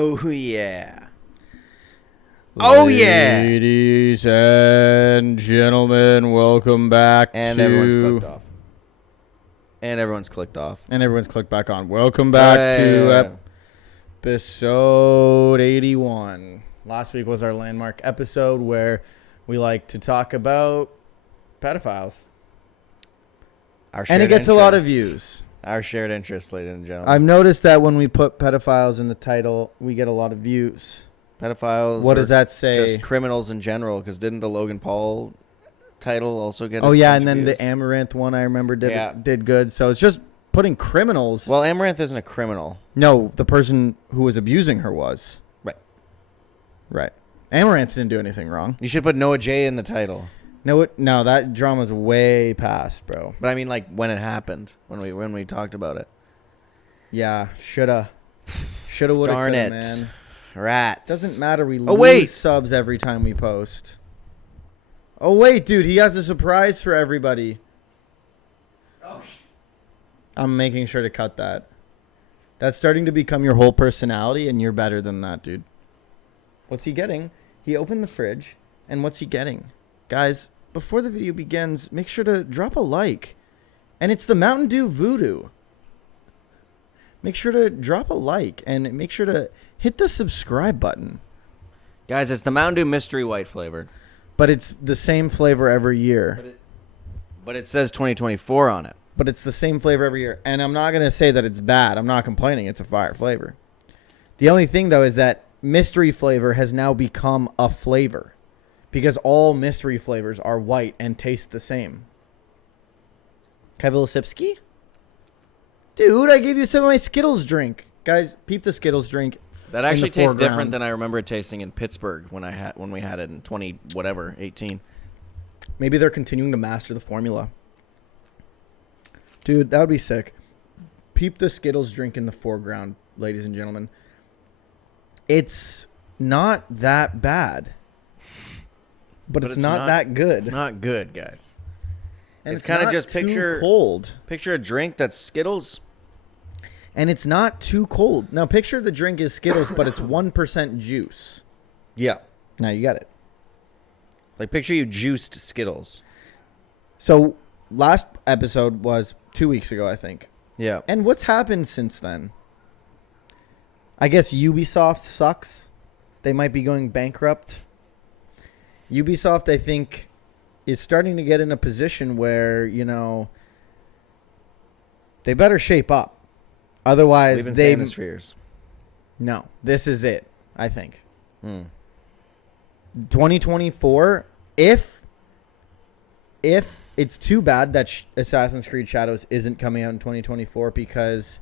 Oh, yeah. Oh, yeah. Ladies and gentlemen, welcome back And to... everyone's clicked off. And everyone's clicked off. And everyone's clicked back on. Welcome back to episode 81. Last week was our landmark episode where we like to talk about pedophiles. And it gets a lot of views. Our shared interest, ladies and gentlemen. I've noticed that when we put pedophiles in the title, we get a lot of views. Pedophiles. What does that say? Just criminals in general, because didn't the Logan Paul title also get Oh, a yeah, bunch and of then views? the Amaranth one I remember did good. So it's just putting criminals. Well, Amaranth isn't a criminal. No, the person who was abusing her was. Right. Amaranth didn't do anything wrong. You should put Noah J in the title. No, that drama's way past, bro. But I mean, like, when it happened, when we talked about it. Yeah, shoulda, woulda, Darn coulda, it. man. Rats. Doesn't matter. We Oh, lose wait. subs every time we post. Oh, wait, dude. He has a surprise for everybody. Oh. I'm making sure to cut that. That's starting to become your whole personality, and you're better than that, dude. What's he getting? He opened the fridge, and what's he getting? Guys, before the video begins, make sure to drop a like. And it's the Mountain Dew Voodoo. Make sure to drop a like, and make sure to hit the subscribe button. Guys, it's the Mountain Dew Mystery White flavored. But it's the same flavor every year. But it says 2024 on it. But it's the same flavor every year. And I'm not going to say that it's bad. I'm not complaining. It's a fire flavor. The only thing, though, is that mystery flavor has now become a flavor. Because all mystery flavors are white and taste the same. Kavilsipski? Dude, I gave you some of my Skittles drink. Guys, peep the Skittles drink. That actually tastes different than I remember it tasting in Pittsburgh when we had it in 18. Maybe they're continuing to master the formula. Dude, that would be sick. Peep the Skittles drink in the foreground, ladies and gentlemen. It's not that bad. But it's not that good. It's not good, guys. And it's kind of just too cold. Picture a drink that's Skittles. And it's not too cold. Now, picture the drink is Skittles, but it's 1% juice. Yeah. Now you got it. Like, picture you juiced Skittles. So, last episode was 2 weeks ago, I think. Yeah. And what's happened since then? I guess Ubisoft sucks. They might be going bankrupt. Ubisoft, I think, is starting to get in a position where, they better shape up. Otherwise, We've been saying this for years. No, this is it, I think. 2024, if it's too bad that Assassin's Creed Shadows isn't coming out in 2024, because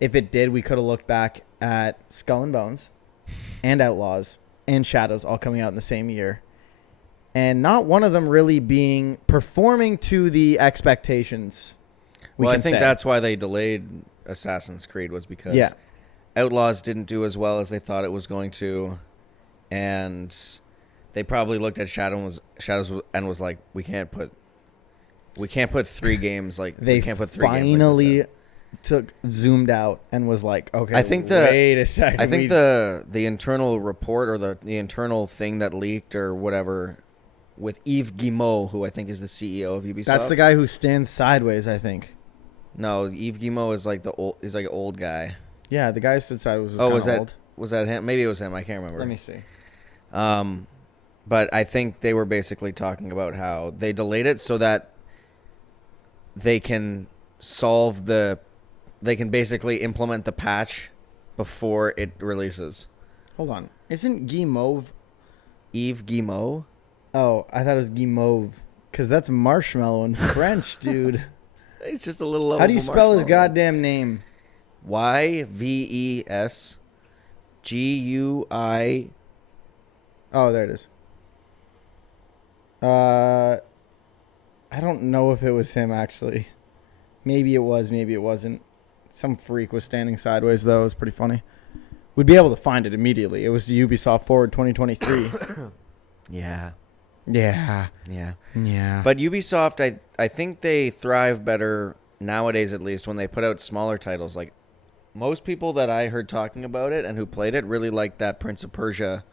if it did, we could have looked back at Skull and Bones and Outlaws and Shadows all coming out in the same year. And not one of them really performing to the expectations. I think that's why they delayed Assassin's Creed, was because Outlaws didn't do as well as they thought it was going to, and they probably looked at Shadows and was like, we can't put 3 games like they we can't put 3 finally games like zoomed out and was like, okay, I think wait a second. I think the internal report or the internal thing that leaked or whatever with Yves Guillemot, who I think is the CEO of Ubisoft. That's the guy who stands sideways, I think. No, Yves Guillemot is like an old guy. Yeah, the guy who stood sideways was old. Was that him? Maybe it was him. I can't remember. Let me see. But I think they were basically talking about how they delayed it so that they can basically implement the patch before it releases. Hold on. Isn't Guimauve? Yves Guillemot? Oh, I thought it was Guimauve. Because that's marshmallow in French, dude. It's just a little level. How do you spell his goddamn name? YVESGUI. Oh, there it is. I don't know if it was him, actually. Maybe it was, maybe it wasn't. Some freak was standing sideways, though. It was pretty funny. We'd be able to find it immediately. It was the Ubisoft Forward 2023. Yeah. Yeah. Yeah. Yeah. But Ubisoft, I think they thrive better nowadays, at least, when they put out smaller titles like most people that I heard talking about it and who played it really liked that Prince of Persia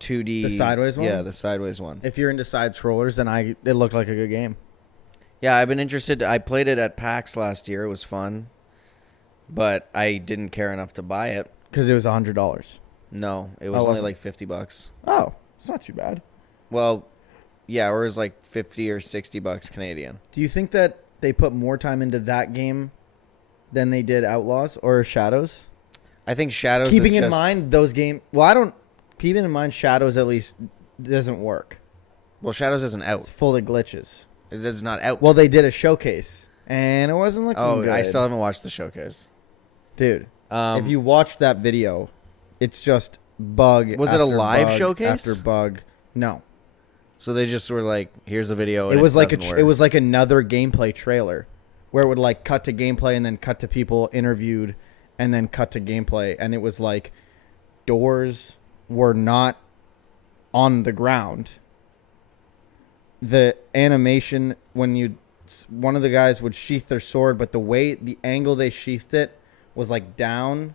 2D. The sideways one? Yeah, the sideways one. If you're into side scrollers, then it looked like a good game. Yeah, I've been interested. I played it at PAX last year. It was fun. But I didn't care enough to buy it. Because it was $100. No, it was only like $50. Oh, it's not too bad. Well, yeah, or it was like 50 or $60 Canadian. Do you think that they put more time into that game than they did Outlaws or Shadows? I think Shadows Keeping in mind those games... Well, keeping in mind Shadows at least doesn't work. Well, Shadows isn't out. It's full of glitches. It's not out. Well, they did a showcase, and it wasn't looking good. I still haven't watched the showcase. Dude, if you watched that video, it's just bug. Was it a live showcase? After bug. No. So they just were like, "Here's the video." And it was it was like another gameplay trailer, where it would like cut to gameplay and then cut to people interviewed, and then cut to gameplay, and it was like doors were not on the ground. The animation when one of the guys would sheath their sword, but the angle they sheathed it was like down,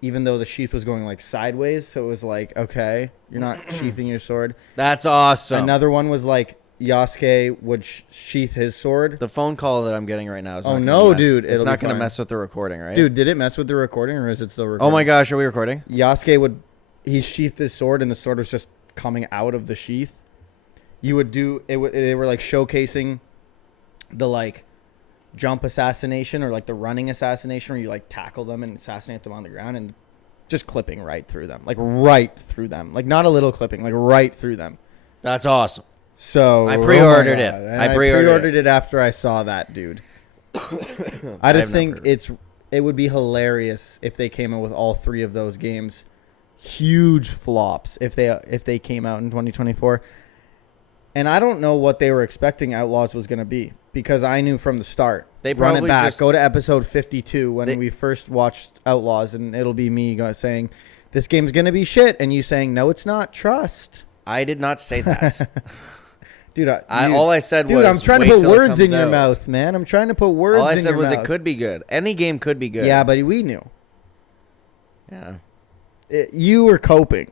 even though the sheath was going like sideways. So it was like, okay, you're not sheathing your sword. That's awesome. Another one was like Yasuke would sheath his sword. The phone call that I'm getting right now is dude, it's not going to mess with the recording, right? Dude, did it mess with the recording or is it still recording? Oh my gosh, are we recording? Yasuke he sheathed his sword and the sword was just coming out of the sheath. You would do it. They were like showcasing the like jump assassination or like the running assassination, where you like tackle them and assassinate them on the ground and just clipping right through them, like not a little clipping, like right through them. That's awesome. So I pre-ordered it. I pre-ordered it after I saw that, dude. I just think it would be hilarious if they came out with all three of those games. Huge flops if they came out in 2024. And I don't know what they were expecting Outlaws was going to be, because I knew from the start. They run probably it back. just Go to episode 52 when we first watched Outlaws, and it'll be me saying, this game's going to be shit, and you saying, no, it's not. Trust. I did not say that. Dude, all I said was, dude, I'm trying to put words in your mouth, man. I'm trying to put words in your mouth. All I said was it could be good. Any game could be good. Yeah, but we knew. Yeah. You were coping.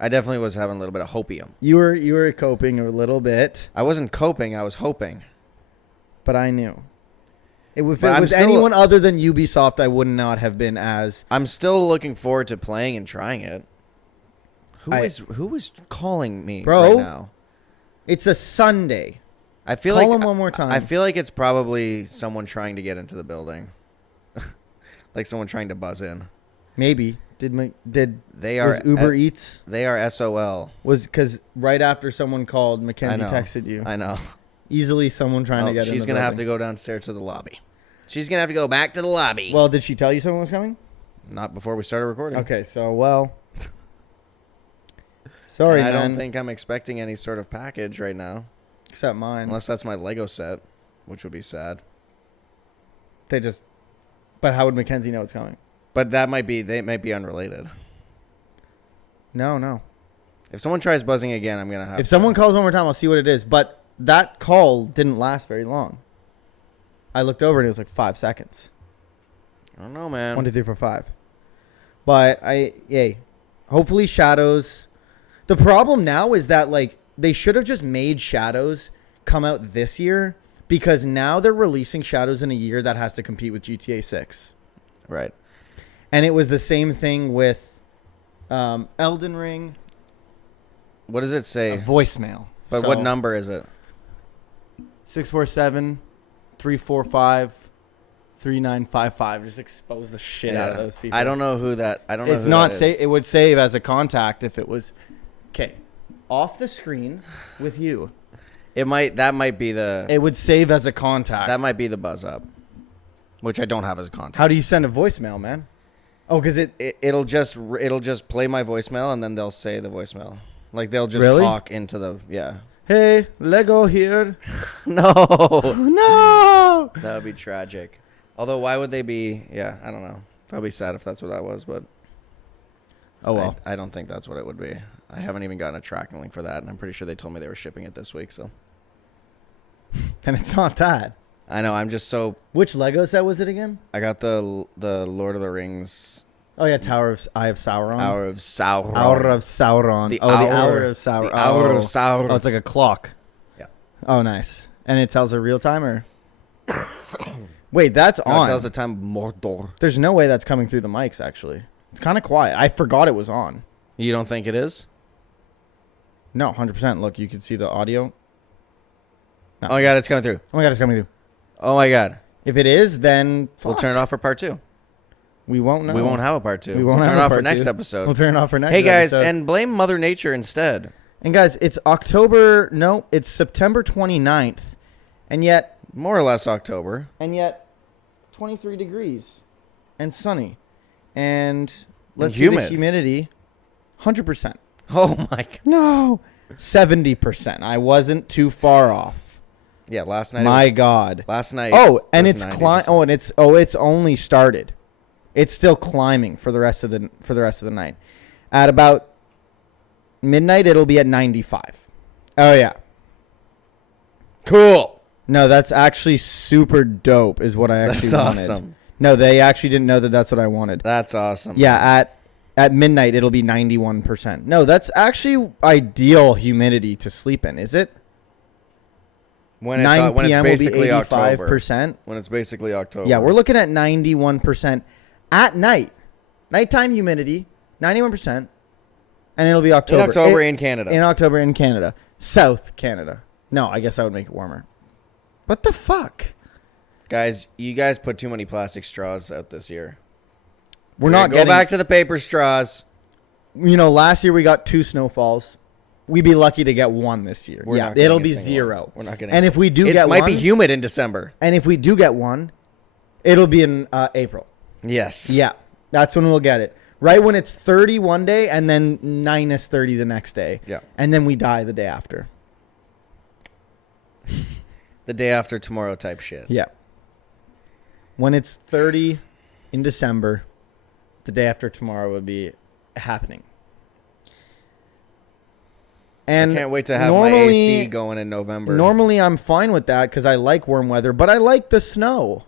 I definitely was having a little bit of hopium. You were coping a little bit. I wasn't coping. I was hoping. But I knew. If it was anyone other than Ubisoft, I would not have been as... I'm still looking forward to playing and trying it. Who is calling me right now? It's a Sunday. Call him one more time. I feel like it's probably someone trying to get into the building. Like someone trying to buzz in. Maybe. Was Uber Eats? They are SOL. Was because right after someone called, Mackenzie texted you. I know. Easily someone trying to get in. She's going to have to go downstairs to the lobby. She's going to have to go back to the lobby. Well, did she tell you someone was coming? Not before we started recording. Okay, so, sorry, man. I don't think I'm expecting any sort of package right now. Except mine. Unless that's my Lego set, which would be sad. But how would Mackenzie know it's coming? But they might be unrelated. No. If someone tries buzzing again, I'm going to have If someone calls one more time, I'll see what it is. But that call didn't last very long. I looked over and it was like 5 seconds. I don't know, man. 1, 2, 3, 4, 5. But hopefully Shadows. The problem now is that like they should have just made Shadows come out this year, because now they're releasing Shadows in a year that has to compete with GTA 6. Right. And it was the same thing with Elden Ring. What does it say? A voicemail. But what number is it? 647-345-3955. Just expose the shit out of those people. I don't know who that. I don't know. It's not it would save as a contact if it was off the screen with you. It might be the. It would save as a contact. That might be the buzz up, which I don't have as a contact. How do you send a voicemail, man? Oh, because it'll just play my voicemail and then they'll say the voicemail. Like they'll just talk into the Hey, Lego here. No. No. That would be tragic. Although why would they be? Yeah, I don't know. Probably sad if that's what that was, but. Oh well. I don't think that's what it would be. I haven't even gotten a tracking link for that, and I'm pretty sure they told me they were shipping it this week. So. And it's not that. I know. I'm just so. Which Lego set was it again? I got the Lord of the Rings. Oh yeah, Eye of Sauron. Hour of Sauron. Hour of Sauron. The the Hour of Sauron. The Hour of Sauron. Oh, it's like a clock. Yeah. Oh, nice. And it tells a real timer. Wait, that's on. It tells the time of Mordor. There's no way that's coming through the mics. Actually, it's kind of quiet. I forgot it was on. You don't think it is? No, 100%. Look, you can see the audio. No. Oh my god, it's coming through. Oh my god, it's coming through. Oh my god. If it is, then We'll turn it off for part 2. We won't know. We won't have a part 2. We won't turn have it a off for part next 2. episode. We'll turn it off for next Hey guys, episode. and blame Mother Nature instead. And guys, it's October. No, it's September 29th, and yet More or less October. 23 degrees, and sunny, and let's see humid. the humidity, 100%. Oh my god. No, 70%. I wasn't too far off. Yeah, last night. My God. Last night. Oh, and it it's was 90%. it's only started. It's still climbing for the rest of the night. At about midnight, it'll be at 95. Oh yeah. Cool. No, that's actually super dope. Is what I actually wanted. That's awesome. No, they actually didn't know that that's what I wanted. That's awesome. Yeah, at midnight it'll be 91%. No, that's actually ideal humidity to sleep in. Is it? When 9 when p.m. it's will be basically October. 85%. When it's basically October. Yeah, we're looking at 91% at night. Nighttime humidity, 91%. And it'll be October. In October in Canada. In October in Canada. South Canada. No, I guess that would make it warmer. What the fuck? Guys, you guys put too many plastic straws out this year. We're not Go getting... back to the paper straws. You know, last year we got 2 snowfalls. We'd be lucky to get 1 this year. We're not it'll getting be a single 0. one. We're not getting. And if we do get it might 1, be humid in December. and if we do get 1, it'll be in April. Yes. Yeah, that's when we'll get it. Right when it's 30 one day and then minus 30 the next day. Yeah. And then we die the day after. The day after tomorrow type shit. Yeah. When it's 30 in December, the day after tomorrow would be happening. And I can't wait to have my AC going in November. Normally I'm fine with that because I like warm weather, but I like the snow.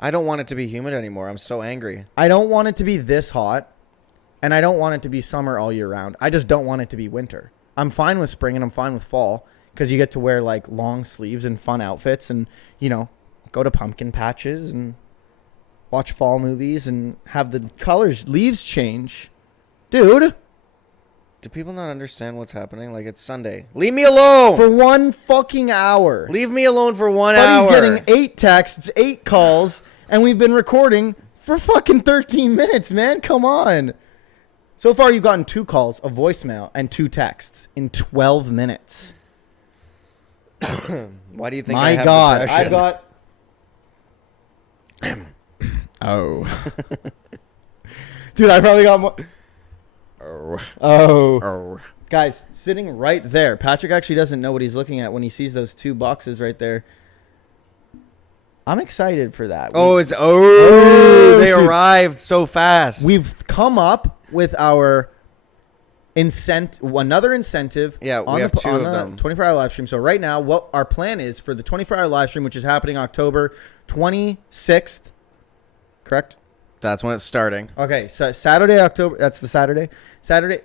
I don't want it to be humid anymore. I'm so angry. I don't want it to be this hot, and I don't want it to be summer all year round. I just don't want it to be winter. I'm fine with spring and I'm fine with fall because you get to wear like long sleeves and fun outfits and, you know, go to pumpkin patches and watch fall movies and have the leaves change. Dude. Do people not understand what's happening? Like, it's Sunday. Leave me alone! For 1 fucking hour. Leave me alone for 1 Buddy's hour. getting 8 texts, 8 calls, and we've been recording for fucking 13 minutes, man. Come on. So far, you've gotten 2 calls, a voicemail, and 2 texts in 12 minutes. Why do you think My I have God. depression? I got... Oh. Dude, I probably got more... Oh. Guys, sitting right there. Patrick actually doesn't know what he's looking at when he sees those 2 boxes right there. I'm excited for that. They arrived so fast. We've come up with our another incentive. Yeah, we have 2 of them. 24-hour live stream. So right now, what our plan is for the 24-hour live stream, which is happening October 26th, correct? That's when it's starting. Okay, so Saturday, October. That's the Saturday.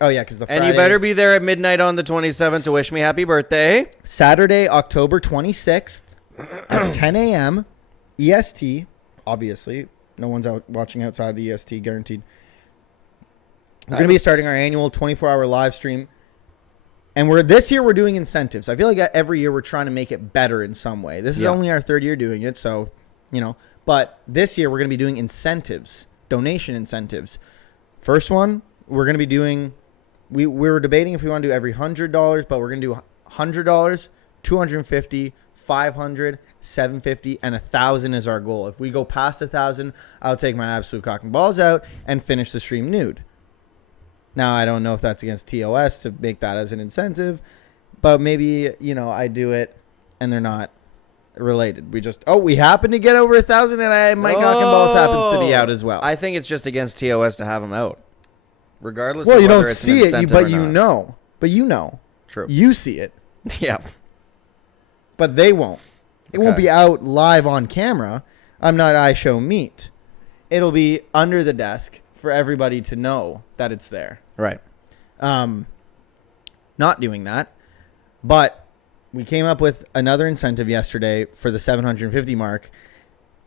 Oh yeah, because the Friday. And you better be there at midnight on the 27th to wish me happy birthday. Saturday, October 26th at 10 a.m. EST. Obviously, no one's out watching outside the EST, guaranteed. We're going to be starting our annual 24-hour live stream. And this year we're doing incentives. I feel like every year we're trying to make it better in some way. This is only our 3rd year doing it, so, you know. But this year we're going to be doing incentives, donation incentives. First one, we're going to be doing, we were debating if we want to do every $100, but we're going to do $100, $250, $500, $750, and $1,000 is our goal. If we go past $1,000, I'll take my absolute cock and balls out and finish the stream nude. Now, I don't know if that's against TOS to make that as an incentive, but maybe, you know, I do it and they're not related. We happen to get over 1,000 and my cock and balls happens to be out as well. I think it's just against TOS to have them out. Regardless well, of you whether don't it's see an it, incentive but or you not. know. But you know. True. You see it, Yeah. but they won't. It won't be out live on camera. I'm not iShow Meet. It'll be under the desk for everybody to know that it's there. Right. Not doing that. But we came up with another incentive yesterday for the 750 mark.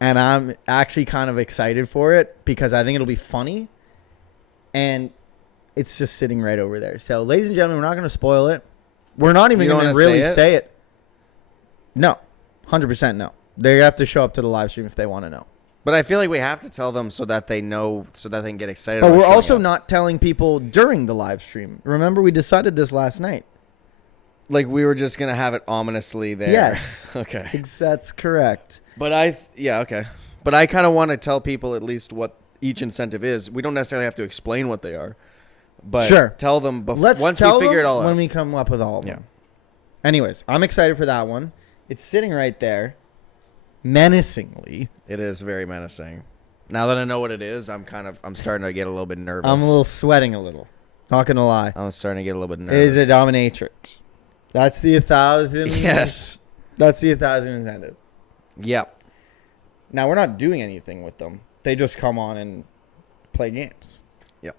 And I'm actually kind of excited for it because I think it'll be funny. And it's just sitting right over there. So, ladies and gentlemen, we're not going to spoil it. We're not even going to really say it. No. 100% no. They have to show up to the live stream if they want to know. But I feel like we have to tell them so that they know, so that they can get excited. But we're also not telling people during the live stream. Remember, we decided this last night. Like, we were just going to have it ominously there. Yes. Okay. That's correct. But okay. But I kind of want to tell people at least what each incentive is. We don't necessarily have to explain what they are. But sure. Tell them once we figure it all out. When we come up with all of them. Yeah. Anyways, I'm excited for that one. It's sitting right there. Menacingly. It is very menacing. Now that I know what it is, I'm starting to get a little bit nervous. I'm a little sweating a little. Not gonna lie. I'm starting to get a little bit nervous. Is a dominatrix. That's the 1,000. Yes. That's the 1,000 incentive. Yep. Now we're not doing anything with them. They just come on and play games. Yep.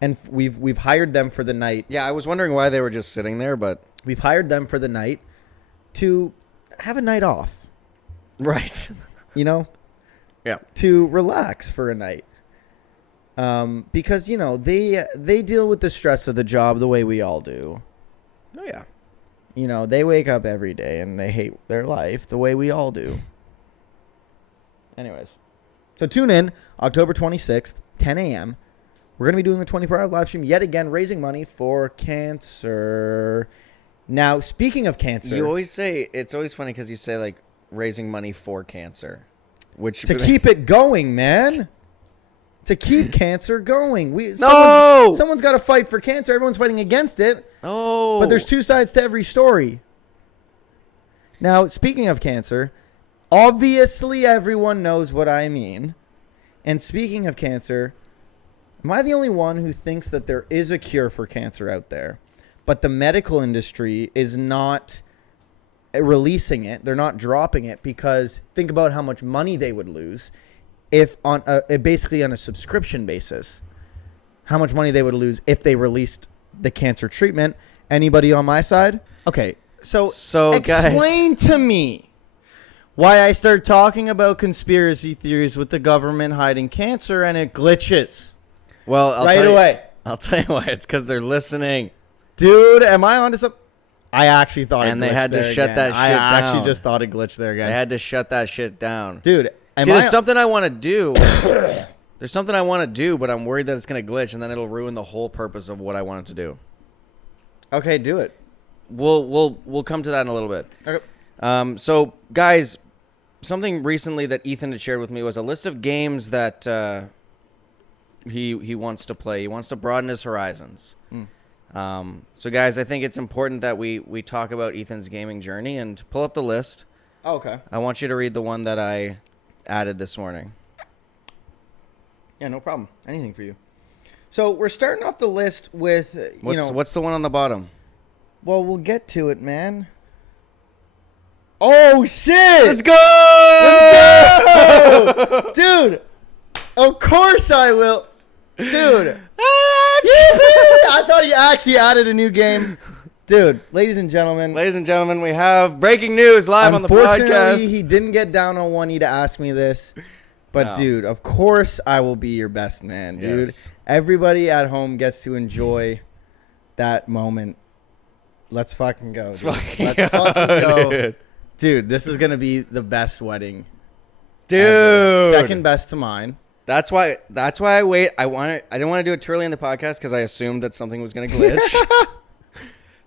And we've hired them for the night. Yeah, I was wondering why they were just sitting there, but we've hired them for the night to have a night off. Right. You know? Yeah. To relax for a night. Because, you know, they deal with the stress of the job the way we all do. Oh, yeah. You know, they wake up every day and they hate their life the way we all do. Anyways. So tune in October 26th, 10 a.m. We're going to be doing the 24-hour live stream yet again, raising money for cancer. Now, speaking of cancer. You always say, it's always funny because you say, like, raising money for cancer. To keep it going, man. To keep cancer going. Someone's got to fight for cancer. Everyone's fighting against it. Oh. But there's two sides to every story. Now, speaking of cancer, obviously everyone knows what I mean. And speaking of cancer, am I the only one who thinks that there is a cure for cancer out there? But the medical industry is not releasing it. They're not dropping it because think about how much money they would lose if basically on a subscription basis. How much money they would lose if they released the cancer treatment. Anybody on my side? Okay, so explain to me why I start talking about conspiracy theories with the government hiding cancer and it glitches. Well, I'll tell you why. It's because they're listening. Dude, am I onto something? I actually thought and they had to shut that shit down. I actually just thought it glitched there again. They had to shut that shit down. Dude, there's something I want to do. There's something I want to do, but I'm worried that it's going to glitch, and then it'll ruin the whole purpose of what I want it to do. Okay, do it. We'll come to that in a little bit. Okay. So, guys, something recently that Ethan had shared with me was a list of games that he wants to play. He wants to broaden his horizons. So, guys, I think it's important that we talk about Ethan's gaming journey and pull up the list. Oh, okay. I want you to read the one that I added this morning. Yeah, no problem. Anything for you. So we're starting off the list with, What's the one on the bottom? Well, we'll get to it, man. Oh, shit! Let's go! Let's go! Dude, of course I will. Dude. I thought he actually added a new game. Dude, ladies and gentlemen, we have breaking news live on the podcast. Unfortunately, he didn't get down on one knee to ask me this. But, no. Dude, of course I will be your best man, dude. Yes. Everybody at home gets to enjoy that moment. Let's fucking go. Let's fucking go. Dude, this is going to be the best wedding. Dude. Ever. Second best to mine. That's why I wait. I didn't want to do it too early in the podcast because I assumed that something was going to glitch.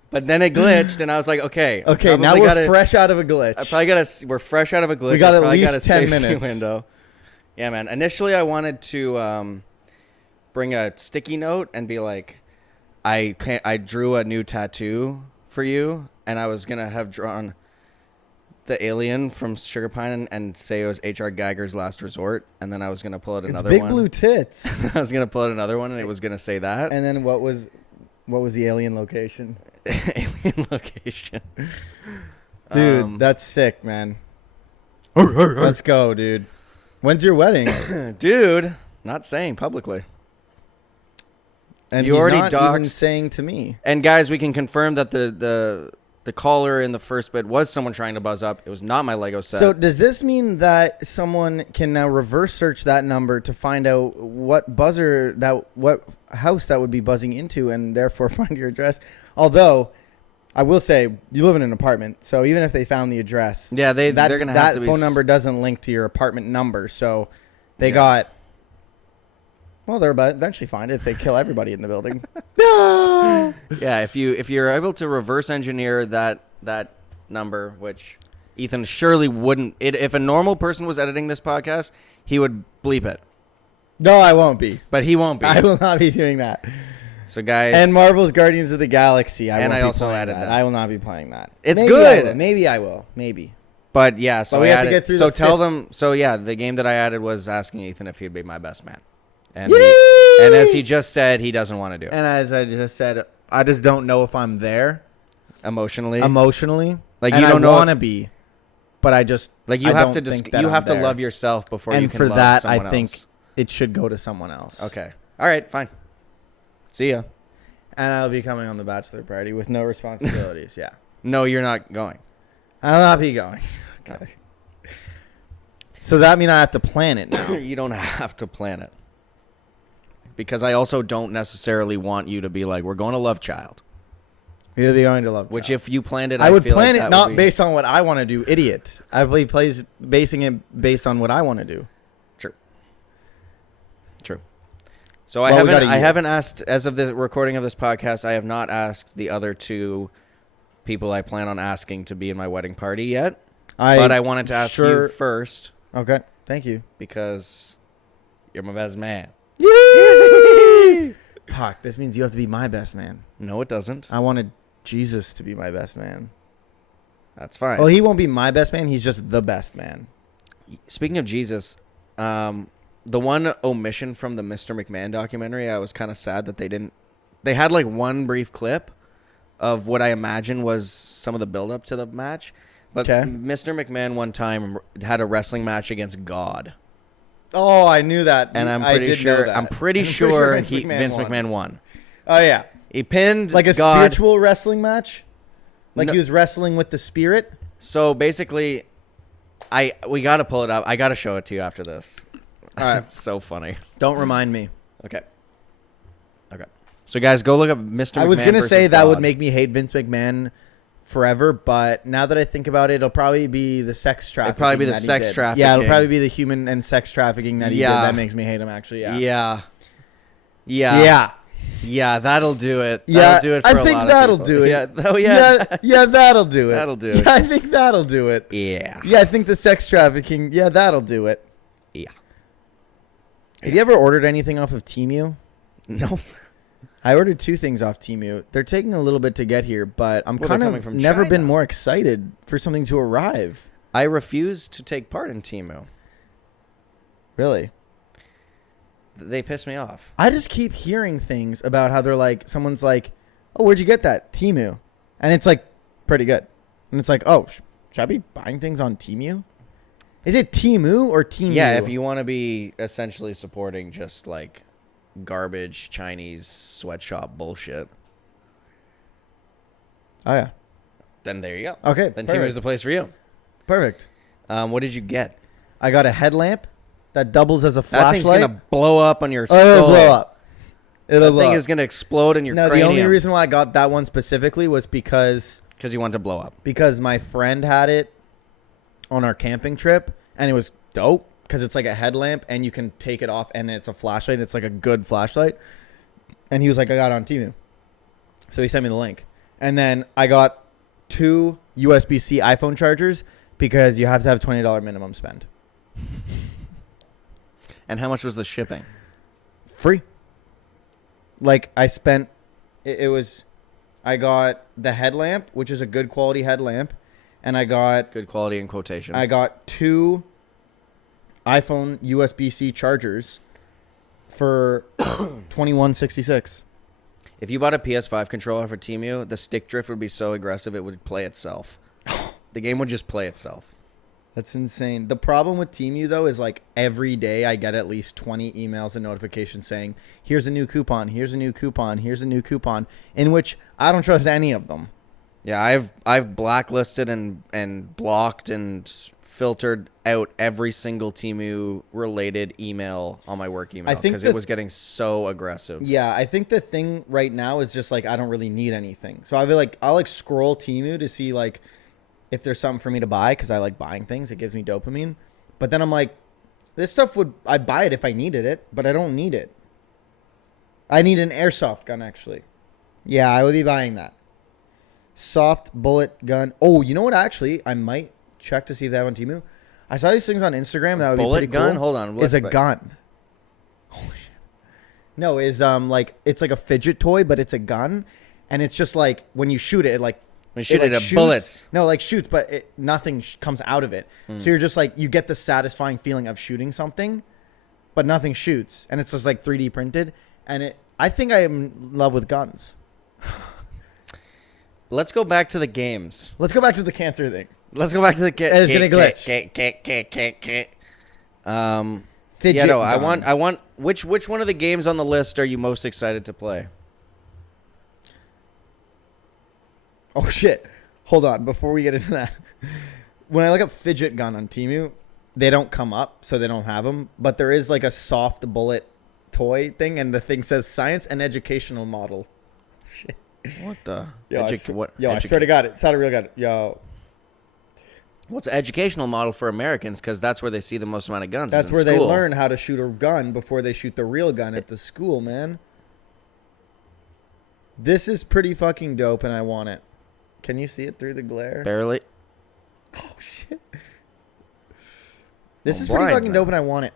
But then it glitched, and I was like, okay. Okay, now we're fresh out of a glitch. We're fresh out of a glitch. We got at least 10 minutes. Window. Yeah, man. Initially, I wanted to bring a sticky note and be like, I drew a new tattoo for you, and I was going to have drawn the alien from Sugar Pine and say it was H.R. Geiger's Last Resort, and then I was going to pull out another one. It's big blue tits. I was going to pull out another one, and it was going to say that. And then what was the alien location? Alien location. Dude, that's sick, man. Let's go, dude. When's your wedding? Dude, not saying publicly. And you he's already not even doxed. saying to me. And guys, we can confirm that the caller in the first bit was someone trying to buzz up. It was not my Lego set. So does this mean that someone can now reverse search that number to find out what house that would be buzzing into and therefore find your address? Although I will say you live in an apartment, so even if they found the address, yeah, they're gonna have to be. That phone number doesn't link to your apartment number, so they got. Well, they're about eventually find it if they kill everybody in the building. Yeah, if you're able to reverse engineer that number, which Ethan surely wouldn't. If a normal person was editing this podcast, he would bleep it. No, I won't be. But he won't be. I will not be doing that. So guys, and Marvel's Guardians of the Galaxy. I also added that. I will not be playing that. It's Maybe good. Maybe I will. Maybe. But yeah, so we have to get through. So the tell fifth. them. So yeah, the game that I added was asking Ethan if he'd be my best man. And as he just said, he doesn't want to do it. And as I just said, I just don't know if I'm there emotionally. Like you don't know. I want to be, but I just like you have to love yourself before you can love someone else. I think it should go to someone else. Okay. All right. Fine. See ya. And I'll be coming on the bachelor party with no responsibilities. Yeah. No, you're not going. I'll not be going. Okay. So that means I have to plan it now. You don't have to plan it. Because I also don't necessarily want you to be like, we're going to Love Child. You'll be going to Love Child. Which if you planned it, I would feel plan like it not based on what I want to do. Idiot. I'd be basing it based on what I want to do. True. So I haven't asked, as of the recording of this podcast, I have not asked the other two people I plan on asking to be in my wedding party yet. But I wanted to ask you first. Okay. Thank you. Because you're my best man. Fuck, this means you have to be my best man. No, it doesn't. I wanted Jesus to be my best man. That's fine. Well, he won't be my best man. He's just the best man. Speaking of Jesus, the one omission from the Mr. McMahon documentary, I was kind of sad that they didn't. They had like one brief clip of what I imagine was some of the build-up to the match. But Mr. McMahon one time had a wrestling match against God. Oh, I knew that. And I'm pretty sure Vince McMahon won. Oh, yeah. He pinned like a God. Spiritual wrestling match? Like he was wrestling with the spirit? So basically, we got to pull it up. I got to show it to you after this. All right. It's so funny. Don't remind me. Okay. So guys, go look up Mr. McMahon. I was going to say that God. would make me hate Vince McMahon forever, but now that I think about it, it'll probably be the sex trafficking. It'll probably be the sex trafficking. Yeah, it'll probably be the human and sex trafficking that he did. That makes me hate him, actually. Yeah, that'll do it. Yeah, that'll do it for I think that'll do it. Yeah, that'll do it. That'll do it. Yeah, I think that'll do it. Yeah. Yeah, I think the sex trafficking, that'll do it. Yeah. Have you ever ordered anything off of Temu? No. I ordered 2 things off Temu. They're taking a little bit to get here, but I'm kind of never been more excited for something to arrive. I refuse to take part in Temu. Really? They piss me off. I just keep hearing things about how they're like, someone's like, oh, where'd you get that? Temu. And it's like, pretty good. And it's like, oh, should I be buying things on Temu? Is it Temu or Temu? Yeah, if you want to be essentially supporting just like garbage Chinese sweatshop bullshit. Oh, yeah. Then there you go. Okay. Then Temu is the place for you. Perfect. What did you get? I got a headlamp that doubles as a flashlight. That thing's going to blow up on your skull. It'll blow up. That thing is going to explode in your cranium. No, the only reason why I got that one specifically was because you want to blow up. Because my friend had it on our camping trip, and it was dope. Because it's like a headlamp, and you can take it off, and it's a flashlight. It's like a good flashlight. And he was like, I got it on Temu. So he sent me the link. And then I got 2 USB-C iPhone chargers because you have to have $20 minimum spend. And how much was the shipping? Free. Like, I spent... I got the headlamp, which is a good quality headlamp. And I got... Good quality in quotations. I got 2... iPhone USB-C chargers for $21.66. If you bought a PS5 controller for Temu, the stick drift would be so aggressive it would play itself. The game would just play itself. That's insane. The problem with Temu, though, is like every day I get at least 20 emails and notifications saying, here's a new coupon, here's a new coupon, here's a new coupon, in which I don't trust any of them. Yeah, I've blacklisted and blocked and filtered out every single Temu related email on my work email because it was getting so aggressive. Yeah, I think the thing right now is just like I don't really need anything. So I'll scroll Temu to see like if there's something for me to buy because I like buying things. It gives me dopamine. But then I'm like, this stuff I'd buy it if I needed it, but I don't need it. I need an airsoft gun actually. Yeah, I would be buying that. Soft bullet gun. Oh, you know what? Actually, I might check to see if they have on Temu. I saw these things on Instagram. That would be pretty gun. Cool. Hold on. Is a gun. Oh shit. No, is like it's like a fidget toy, but it's a gun, and it's just like when you shoot it, like when you shoot it at bullets. No, like shoots, but nothing comes out of it. So you're just like you get the satisfying feeling of shooting something, but nothing shoots, and it's just like 3D printed. And I think I am in love with guns. Let's go back to the games. Let's go back to the cancer thing. Let's go back to the It's gonna glitch. Fidget yeah, no, gun. I want which one of the games on the list are you most excited to play? Oh shit. Hold on, before we get into that. When I look up fidget gun on Temu, they don't come up, so they don't have them, but there is like a soft bullet toy thing and the thing says science and educational model. Shit. What the? I swear to God, it sounded real good. Yo. What's an educational model for Americans? Because that's where they see the most amount of guns. That's where they learn how to shoot a gun before they shoot the real gun at the school, man. This is pretty fucking dope, and I want it. Can you see it through the glare? Barely. Oh, shit. This is pretty fucking dope, and I want it.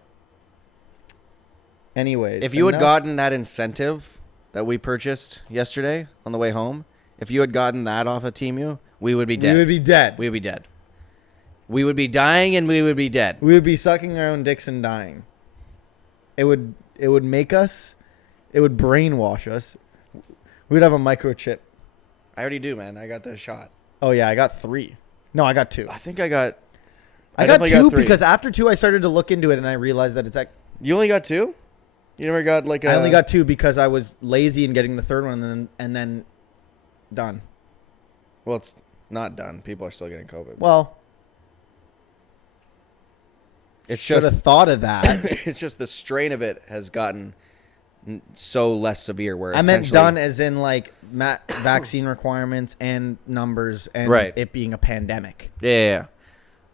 Anyways. If you had gotten that incentive that we purchased yesterday on the way home, if you had gotten that off of Temu, we would be dead. We would be dead. We would be dead. We would be dying and we would be dead. We would be sucking our own dicks and dying. It would make us, it would brainwash us. We would have a microchip. I already do, man. I got the shot. Oh yeah, I got 3. No, I got 2. I think I got 2 because after 2 I started to look into it and I realized that it's like You only got 2? You never got like a... I only got 2 because I was lazy in getting the third one and then done. Well, it's not done. People are still getting COVID. Well, it's should have thought of that. It's just the strain of it has gotten so less severe. Where I meant done as in like vaccine requirements and numbers and it being a pandemic. Yeah.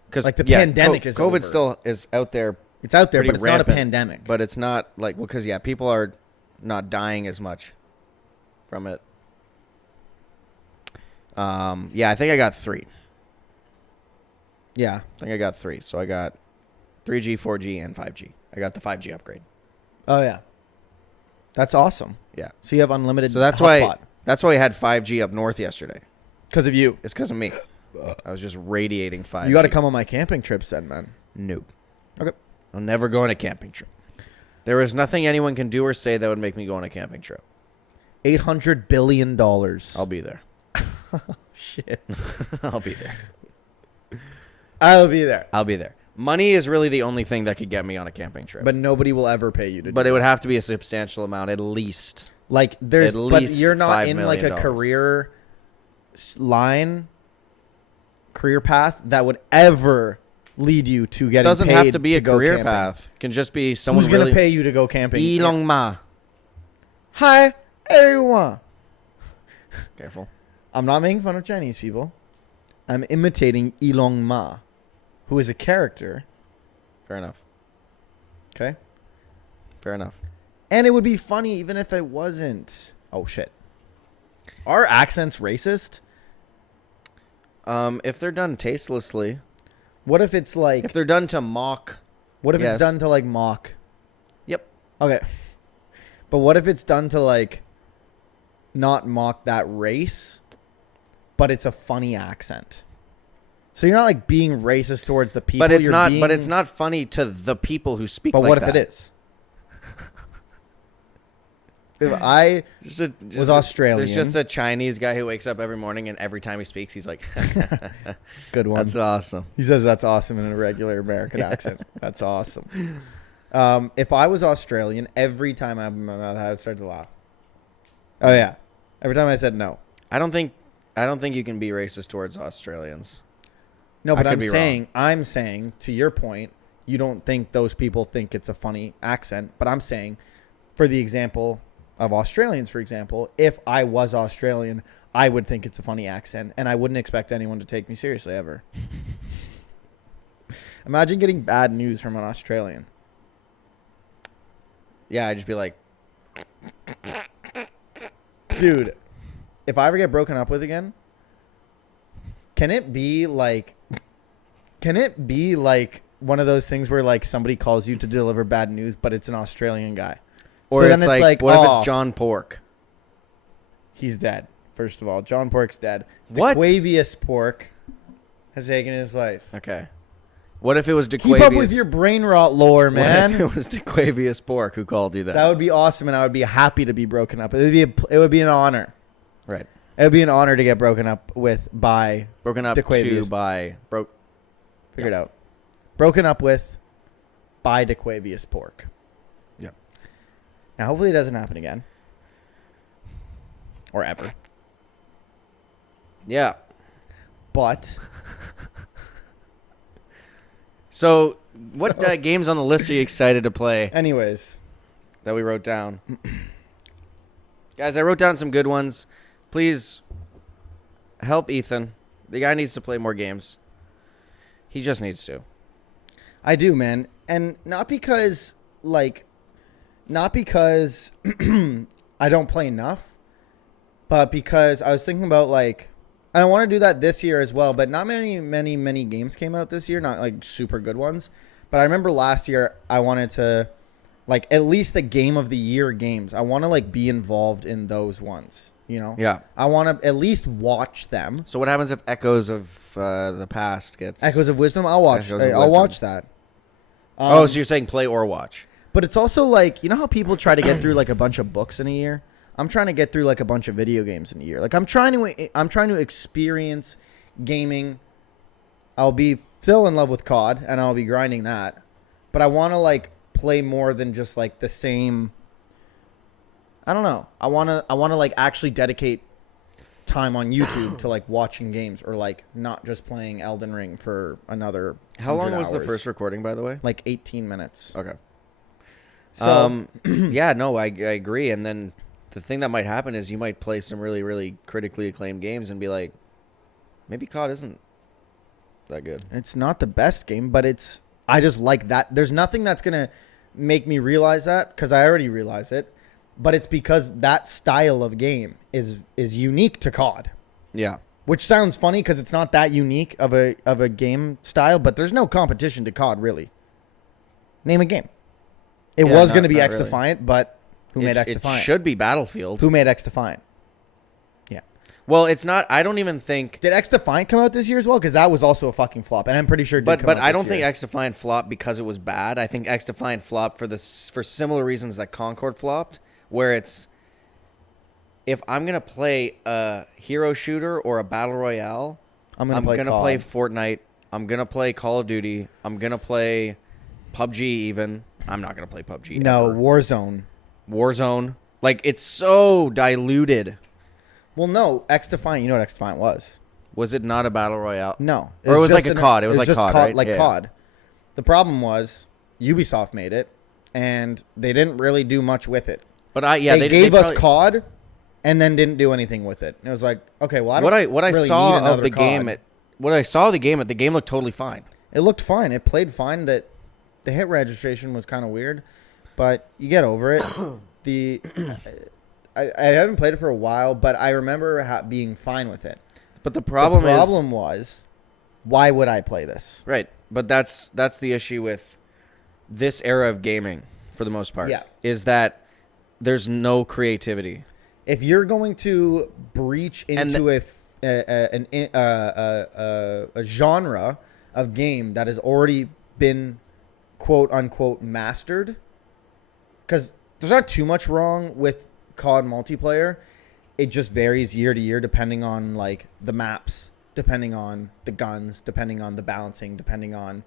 Because like the pandemic is COVID over. still is out there. It's out there, but it's rampant, not a pandemic. But it's not like because people are not dying as much from it. I think I got 3. Yeah, I think I got 3. So I got 3G, 4G, and 5G. I got the 5G upgrade. Oh yeah, that's awesome. Yeah. So you have unlimited. So that's why we had 5G up north yesterday. Because of you. It's because of me. I was just radiating 5G. You got to come on my camping trips then, man. No. Okay. I'll never go on a camping trip. There is nothing anyone can do or say that would make me go on a camping trip. $800 billion. I'll be there. Shit. I'll be there. I'll be there. I'll be there. Money is really the only thing that could get me on a camping trip. But nobody will ever pay you to do But it would have to be a substantial amount, at least. Like, there's, at but least you're not in like a $5 million. career path that would ever lead you to getting paid. It doesn't have to be a career camping. path. It can just be someone who's going to pay you to go camping. Elon Ma. Hi, everyone. Careful. I'm not making fun of Chinese people. I'm imitating Elon Ma, who is a character. Fair enough. Okay. Fair enough. And it would be funny even if it wasn't. Oh, shit. Are accents racist? If they're done tastelessly. What if it's like... If they're done to mock. What if it's done to like mock? Yep. Okay. But what if it's done to like not mock that race, but it's a funny accent? So you're not like being racist towards the people. But it's not. But it's not funny to the people who speak. But like what that. if it is? if I was Australian. There's just a Chinese guy who wakes up every morning and every time he speaks, he's like, good one. That's awesome. He says that's awesome in a regular American accent. That's awesome. If I was Australian, every time I opened my mouth, I would start to laugh. Oh yeah, every time I said no. I don't think you can be racist towards Australians. No, but I'm saying to your point, you don't think those people think it's a funny accent, but I'm saying, for the example of Australians, for example, if I was Australian, I would think it's a funny accent, and I wouldn't expect anyone to take me seriously ever. Imagine getting bad news from an Australian. Yeah, I'd just be like, dude, if I ever get broken up with again, can it be like one of those things where like somebody calls you to deliver bad news, but it's an Australian guy? Or so it's like what if it's John Pork? He's dead. First of all, John Pork's dead. What? DeQuavius Pork has taken his place. Okay. What if it was DeQuavius? Keep up with your brain rot lore, man. What if it was DeQuavius Pork who called you that? That would be awesome, and I would be happy to be broken up. It would be an honor. Right. It would be an honor to get broken up with by DeQuavius. Figure it out. Broken up with by DeQuavius Pork. Yeah. Now, hopefully it doesn't happen again. Or ever. Yeah. But... So, what games on the list are you excited to play? Anyways. That we wrote down. Guys, I wrote down some good ones. Please help Ethan. The guy needs to play more games. He just needs to. I do, man. And not because I don't play enough, but because I was thinking about like, I want to do that this year as well, but not many games came out this year, not like super good ones. But I remember last year I wanted to like at least the game of the year games. I want to like be involved in those ones, you know? Yeah. I want to at least watch them. So what happens if Echoes of the Past gets... Echoes of Wisdom? I'll watch that. So you're saying play or watch. But it's also like, you know how people try to get through like a bunch of books in a year? I'm trying to get through like a bunch of video games in a year. Like I'm trying to experience gaming. I'll be still in love with COD and I'll be grinding that. But I want to like play more than just like the same. I don't know. I want to like actually dedicate time on YouTube to like watching games or like not just playing Elden Ring for another. How long was the hours. first recording, by the way? Like 18 minutes. Okay. So, yeah, no, I agree. And then the thing that might happen is you might play some really, really critically acclaimed games and be like, maybe COD isn't that good. It's not the best game, but I just like that. There's nothing that's going to make me realize that because I already realize it. But it's because that style of game is unique to COD. Yeah. Which sounds funny because it's not that unique of a game style, but there's no competition to COD, really. Name a game. It was going to be X Defiant, but who made X Defiant? It should be Battlefield. Who made X Defiant? Yeah. Well, it's not. I don't even think. Did X Defiant come out this year as well? Because that was also a fucking flop, and I'm pretty sure. But I don't think X Defiant flopped because it was bad. I think X Defiant flopped for similar reasons that Concord flopped, where it's if I'm gonna play a hero shooter or a battle royale, I'm gonna play Fortnite. I'm gonna play Call of Duty. I'm gonna play PUBG. Even I'm not gonna play PUBG. No, ever. Warzone. Like, it's so diluted. Well, no, X Defiant. You know what X Defiant was? Was it not a battle royale? No, it was like a COD. It was like just COD, right? Like COD. The problem was Ubisoft made it, and they didn't really do much with it. But they gave us COD, and then didn't do anything with it. And it was like, okay, well, what I saw of the game the game looked totally fine. It looked fine. It played fine. That the hit registration was kind of weird, but you get over it. I haven't played it for a while, but I remember being fine with it. But the problem was, why would I play this? Right, but that's the issue with this era of gaming for the most part. Yeah, is that there's no creativity. If you're going to breach into a genre of game that has already been quote unquote mastered, because there's not too much wrong with COD multiplayer, it just varies year to year depending on like the maps, depending on the guns, depending on the balancing, depending on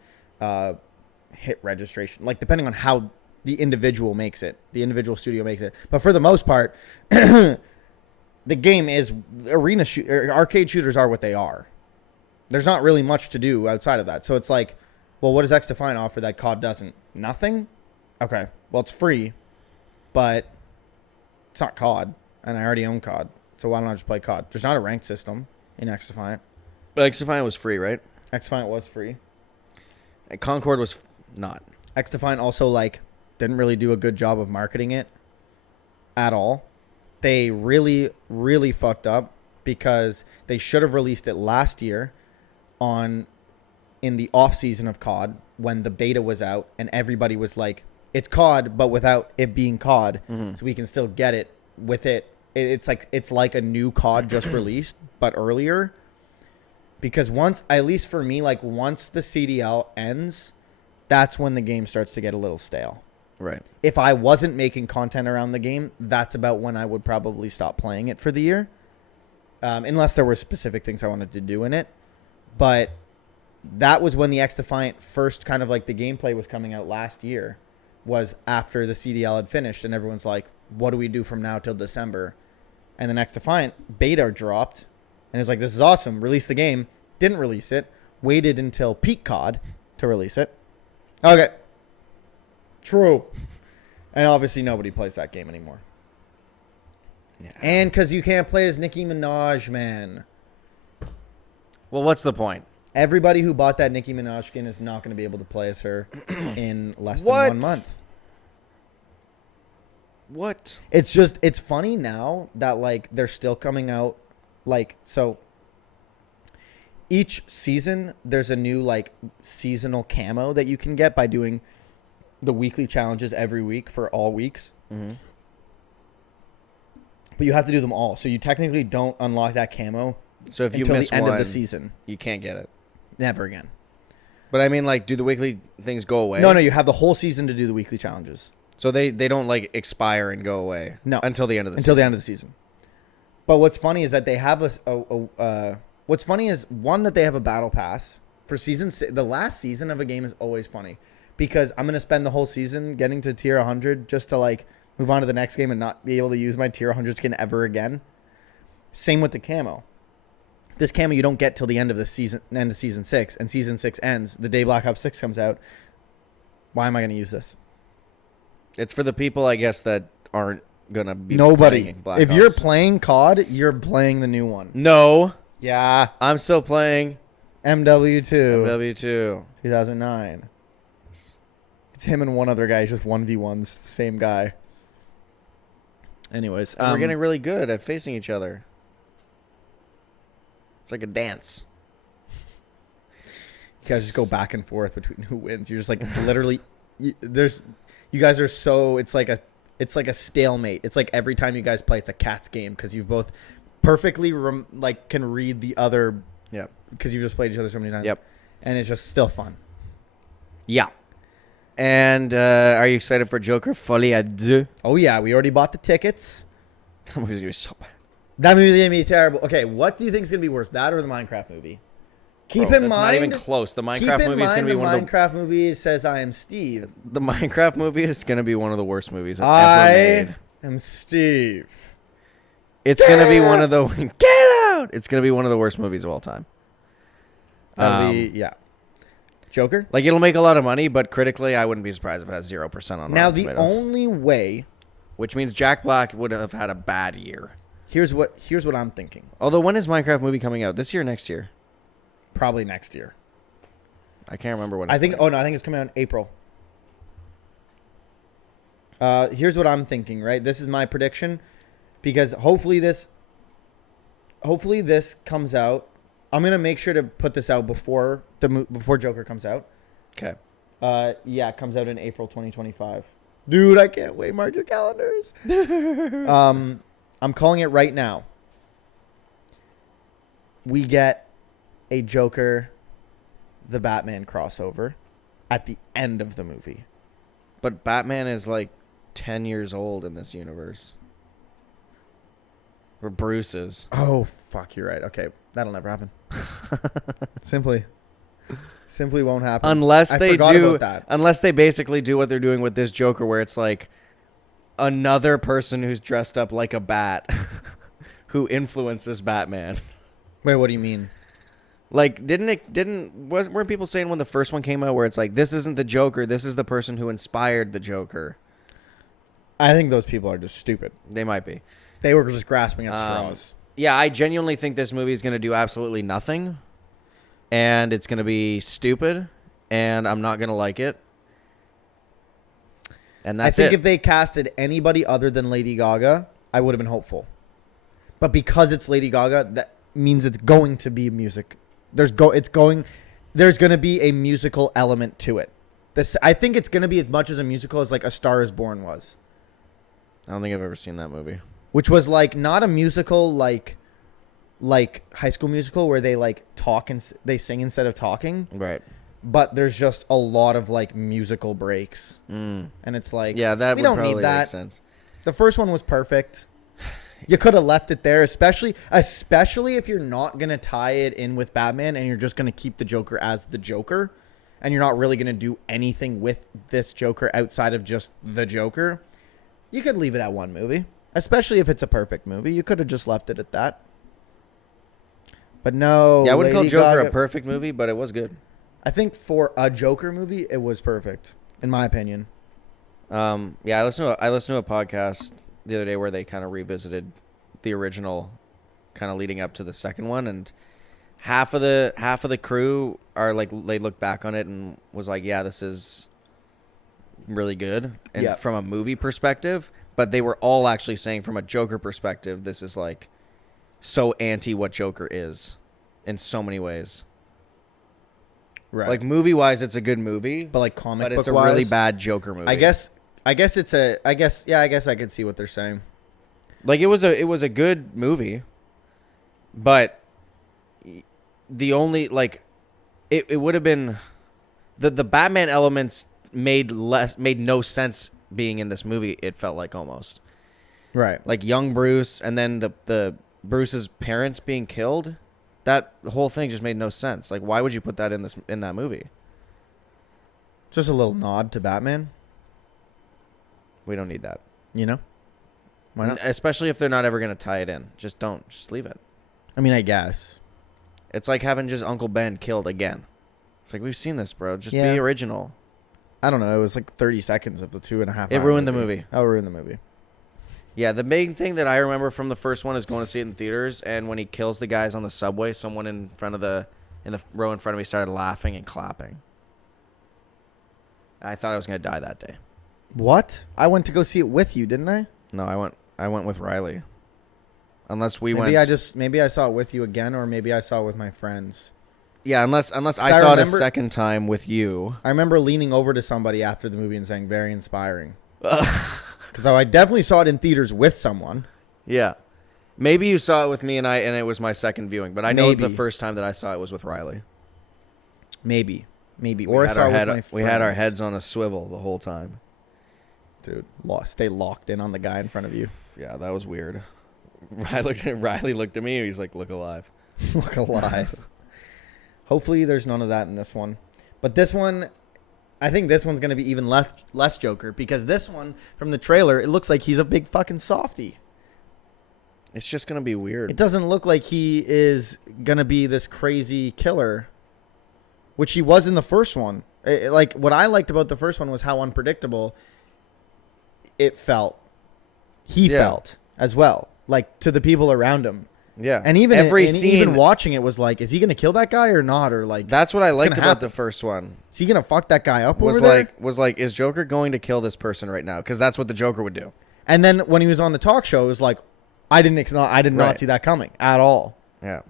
hit registration, like depending on how the individual makes it, the individual studio makes it. But for the most part, the game is arcade shooters are what they are. There's not really much to do outside of that. So it's like, well, what does X Defiant offer that COD doesn't? Nothing? Okay. Well, it's free, but it's not COD, and I already own COD. So why don't I just play COD? There's not a ranked system in X Defiant. But X Defiant was free, right? X Defiant was free. And Concord was not. X Defiant also like didn't really do a good job of marketing it at all. They really, really fucked up because they should have released it last year in the off season of COD when the beta was out and everybody was like, it's COD, but without it being COD. Mm-hmm. So we can still get it with it. It's like a new COD just released, but earlier. Because once, at least for me, like once the CDL ends, that's when the game starts to get a little stale. Right. If I wasn't making content around the game, that's about when I would probably stop playing it for the year. Unless there were specific things I wanted to do in it. But that was when the X Defiant first kind of like the gameplay was coming out last year, was after the CDL had finished and everyone's like, what do we do from now till December? And the X Defiant beta dropped and it's like, this is awesome. Release the game. Didn't release it. Waited until peak COD to release it. Okay. True. And obviously nobody plays that game anymore. Yeah. And because you can't play as Nicki Minaj, man. Well, what's the point? Everybody who bought that Nicki Minaj skin is not going to be able to play as her in less than 1 month. What? It's funny now that like they're still coming out like, so each season there's a new like seasonal camo that you can get by doing the weekly challenges every week for all weeks. Mm-hmm. But you have to do them all. So you technically don't unlock that camo. So if you until miss the end one, of the season, you can't get it. Never again. But I mean, like, do the weekly things go away? No, you have the whole season to do the weekly challenges. So they don't like expire and go away. No, until the end of the until the end of the season. But what's funny is that they have what's funny is one that they have a battle pass for season. The last season of a game is always funny because I'm gonna spend the whole season getting to tier 100 just to like move on to the next game and not be able to use my tier 100 skin ever again. Same with the camo. This camo you don't get till the end of the season, end of season 6, and season 6 ends the day Black Ops 6 comes out. Why am I going to use this? It's for the people, I guess, that aren't gonna be playing Black Ops. If you're Ops. playing COD, you're playing the new one. No. Yeah. I'm still playing MW2. MW2. 2009. It's him and one other guy. He's just 1v1s. The same guy. Anyways. We're getting really good at facing each other. It's like a dance. You guys just go back and forth between who wins. You're just like literally you guys are so it's like a stalemate. It's like every time you guys play it's a cats game because you've both perfectly can read the other. Yep. Because you've just played each other so many times. Yep. And it's just still fun. Yeah. And are you excited for Joker Folie à Deux? Oh yeah, we already bought the tickets. That movie's gonna be so bad. That movie's gonna be terrible. Okay, what do you think is gonna be worse, that or the Minecraft movie? Keep in mind, not even close. The Minecraft movie is gonna be one of the Minecraft movie says I am Steve. The Minecraft movie is gonna be one of the worst movies I've ever made. I am Steve. It's gonna be one of the get out. It's gonna be one of the worst movies of all time. That'll be Joker. Like it'll make a lot of money, but critically, I wouldn't be surprised if it has 0% on. Now Rotten the Tomatoes. only way, which means Jack Black would have had a bad year. Here's what I'm thinking. Although when is Minecraft movie coming out? This year or next year? Probably next year. I can't remember when. I think it's coming out in April. Here's what I'm thinking, right? This is my prediction because hopefully this comes out. I'm going to make sure to put this out before Joker comes out. Okay. Yeah, it comes out in April 2025. Dude, I can't wait. Mark your calendars. I'm calling it right now. We get a Joker, the Batman crossover at the end of the movie. But Batman is like 10 years old in this universe. Or Bruce's. Oh, fuck, you're right. Okay, that'll never happen. Simply won't happen. Unless I they forgot do, about that. unless they basically do what they're doing with this Joker, where it's like another person who's dressed up like a bat who influences Batman. Wait, what do you mean? Like, weren't people saying when the first one came out where it's like, this isn't the Joker, this is the person who inspired the Joker? I think those people are just stupid. They might be. They were just grasping at straws. Yeah, I genuinely think this movie is going to do absolutely nothing. And it's going to be stupid. And I'm not going to like it. And that's it. I think if they casted anybody other than Lady Gaga, I would have been hopeful. But because it's Lady Gaga, that means it's going to be music. There's going to be a musical element to it. I think it's going to be as much as a musical as like A Star Is Born was. I don't think I've ever seen that movie. Which was like not a musical like High School Musical where they like talk and they sing instead of talking. Right. But there's just a lot of like musical breaks. And it's like, yeah, that we would don't probably need that. make sense. The first one was perfect. You could have left it there, especially if you're not going to tie it in with Batman and you're just going to keep the Joker as the Joker and you're not really going to do anything with this Joker outside of just the Joker. You could leave it at one movie, especially if it's a perfect movie. You could have just left it at that. But no. Yeah, I wouldn't call Lady Joker Gaga, a perfect movie, but it was good. I think for a Joker movie, it was perfect, in my opinion. Yeah, I listened to a podcast the other day where they kind of revisited the original, kind of leading up to the second one, and half of the crew are like, they look back on it and was like, yeah, this is really good, and from a movie perspective, but they were all actually saying from a Joker perspective, this is like so anti what Joker is in so many ways. Right. Like movie wise, it's a good movie, But like comic but book it's a wise, really bad Joker movie. I guess I could see what they're saying. Like it was a good movie, but the only like it would have been the Batman elements made no sense being in this movie. It felt like almost Right. like young Bruce and then the Bruce's parents being killed. That whole thing just made no sense. Like, why would you put that in that movie? Just a little nod to Batman, We don't need that. you know? Why not? Especially if they're not ever gonna tie it in. Just don't. Just leave it. I mean, I guess. It's like having just Uncle Ben killed again. It's like, we've seen this, bro. Just Yeah. be original. I don't know. It was like 30 seconds of the 2.5 It hour ruined the movie. Oh, it ruined the movie. Yeah, the main thing that I remember from the first one is going to see it in theaters, and when he kills the guys on the subway, someone in the row in front of me started laughing and clapping. I thought I was going to die that day. What? I went to go see it with you, didn't I? No, I went with Riley. Unless we Maybe went. maybe I saw it with you again, or maybe I saw it with my friends. Yeah, unless I I saw it a remember- second time with you. I remember leaning over to somebody after the movie and saying, "Very inspiring." Because I definitely saw it in theaters with someone. Yeah. Maybe you saw it with me and it was my second viewing, but I know the Maybe. first time that I saw it was with Riley. Maybe. We Or I had saw our it with head- my friends. we had our heads on a swivel the whole time. Dude, stay locked in on the guy in front of you. Yeah, that was weird. Riley looked at me. He's like, "Look alive." Look alive. Hopefully there's none of that in this one. But this one, I think this one's going to be even less Joker, because this one, from the trailer, it looks like he's a big fucking softie. It's just gonna be weird. It doesn't look like he is going to be this crazy killer, which he was in the first one. Like, what I liked about the first one was how unpredictable it felt. He felt as well, like to the people around him. Yeah, And even scene, even watching it was like, is he going to kill that guy or not? Or like, that's what I liked gonna about happen. the first one. is he going to fuck that guy up Was over there? like, is Joker going to kill this person right now? Because that's what the Joker would do. And then when he was on the talk show, it was like, I did not Right. see that coming at all. Yeah.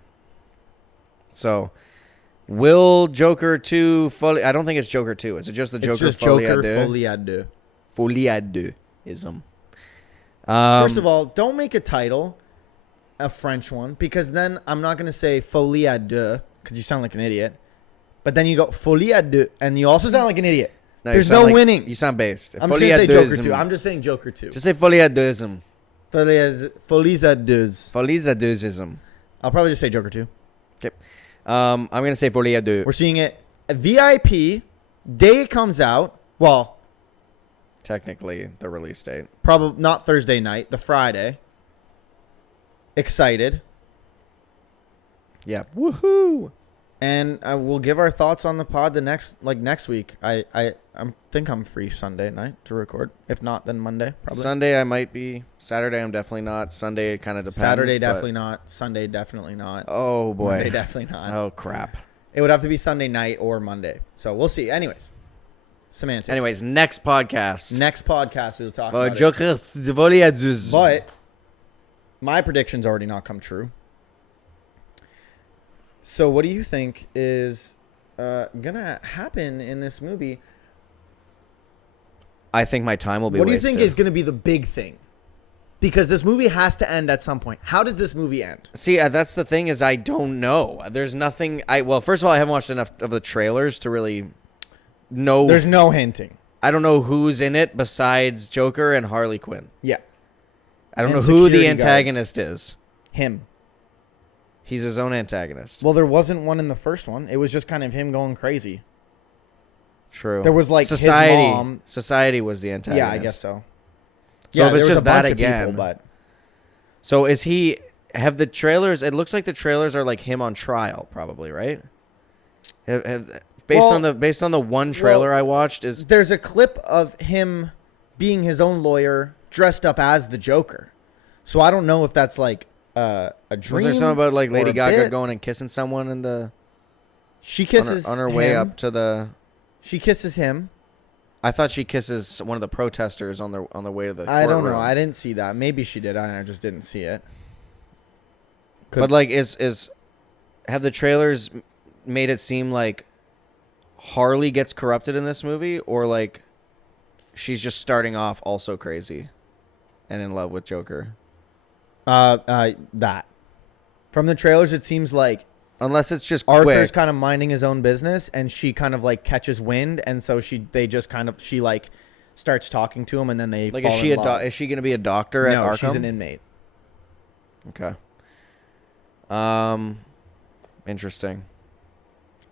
So, will Joker 2 fully? I don't think it's Joker 2. Is it just the Joker? It's just folie Joker à deux? folie à deux. Folie à deux ism. First of all, don't make a title a French one, because then I'm not going to say folie à deux because you sound like an idiot. But then you go folie à deux and you also sound like an idiot. you There's sound no like- winning. You sound based. I'm just Folie going à to say deux Joker ism. 2. I'm just saying Joker 2. Just say folie à deux ism. Folies à deux. Folies à deux-ism. I'll probably just say Joker 2. Okay. I'm going to say Folie à deux. We're seeing it VIP. Day it comes out. Well, Technically, the release date. probably not Thursday night, the Friday. Excited. Yeah. Woohoo! And we'll give our thoughts on the pod next week. I think I'm free Sunday night to record. If not, then Monday probably. Sunday I might be. Saturday I'm definitely not. Sunday it kind of depends. Saturday definitely not. Sunday definitely not. Oh boy. Monday definitely not. Oh crap. It would have to be Sunday night or Monday. So we'll see. Anyways, semantics. Anyways, next podcast. Next podcast we'll talk about Joker de Folie à deux. But my prediction's already not come true. So what do you think is gonna happen in this movie? I think my time will be What do you wasted. think is gonna be the big thing? Because this movie has to end at some point. How does this movie end? See, that's the thing is I don't know. There's nothing. Well, first of all, I haven't watched enough of the trailers to really know. There's no hinting. I don't know who's in it besides Joker and Harley Quinn. Yeah. I don't know And who the security antagonist is. Him. He's his own antagonist. Well, there wasn't one in the first one. It was just kind of him going crazy. True. There was like Society. his mom. Society was the antagonist. Yeah, I guess so. So if there it's was just a bunch that of people, again. but So is he? Have the trailers? It looks like the trailers are like him on trial, probably, right? Based on the one trailer I watched, is there's a clip of him being his own lawyer dressed up as the Joker. So I don't know if that's like a dream. was there something about like Lady or a Gaga bit. going and kissing someone in the She kisses on her way him. up to the? She kisses him. I thought she kisses one of the protesters on the way to the. I don't know. courtroom. I didn't see that. Maybe she did. I just didn't see it. But like, have the trailers made it seem like Harley gets corrupted in this movie, or like she's just starting off also crazy and in love with Joker? That from the trailers, it seems like Unless it's just Arthur's quick. kind of minding his own business, and she kind of like catches wind, and so she like starts talking to him, and then they Like, fall is she in love. is she gonna be a doctor at No, Arkham? she's an inmate. Okay. Interesting.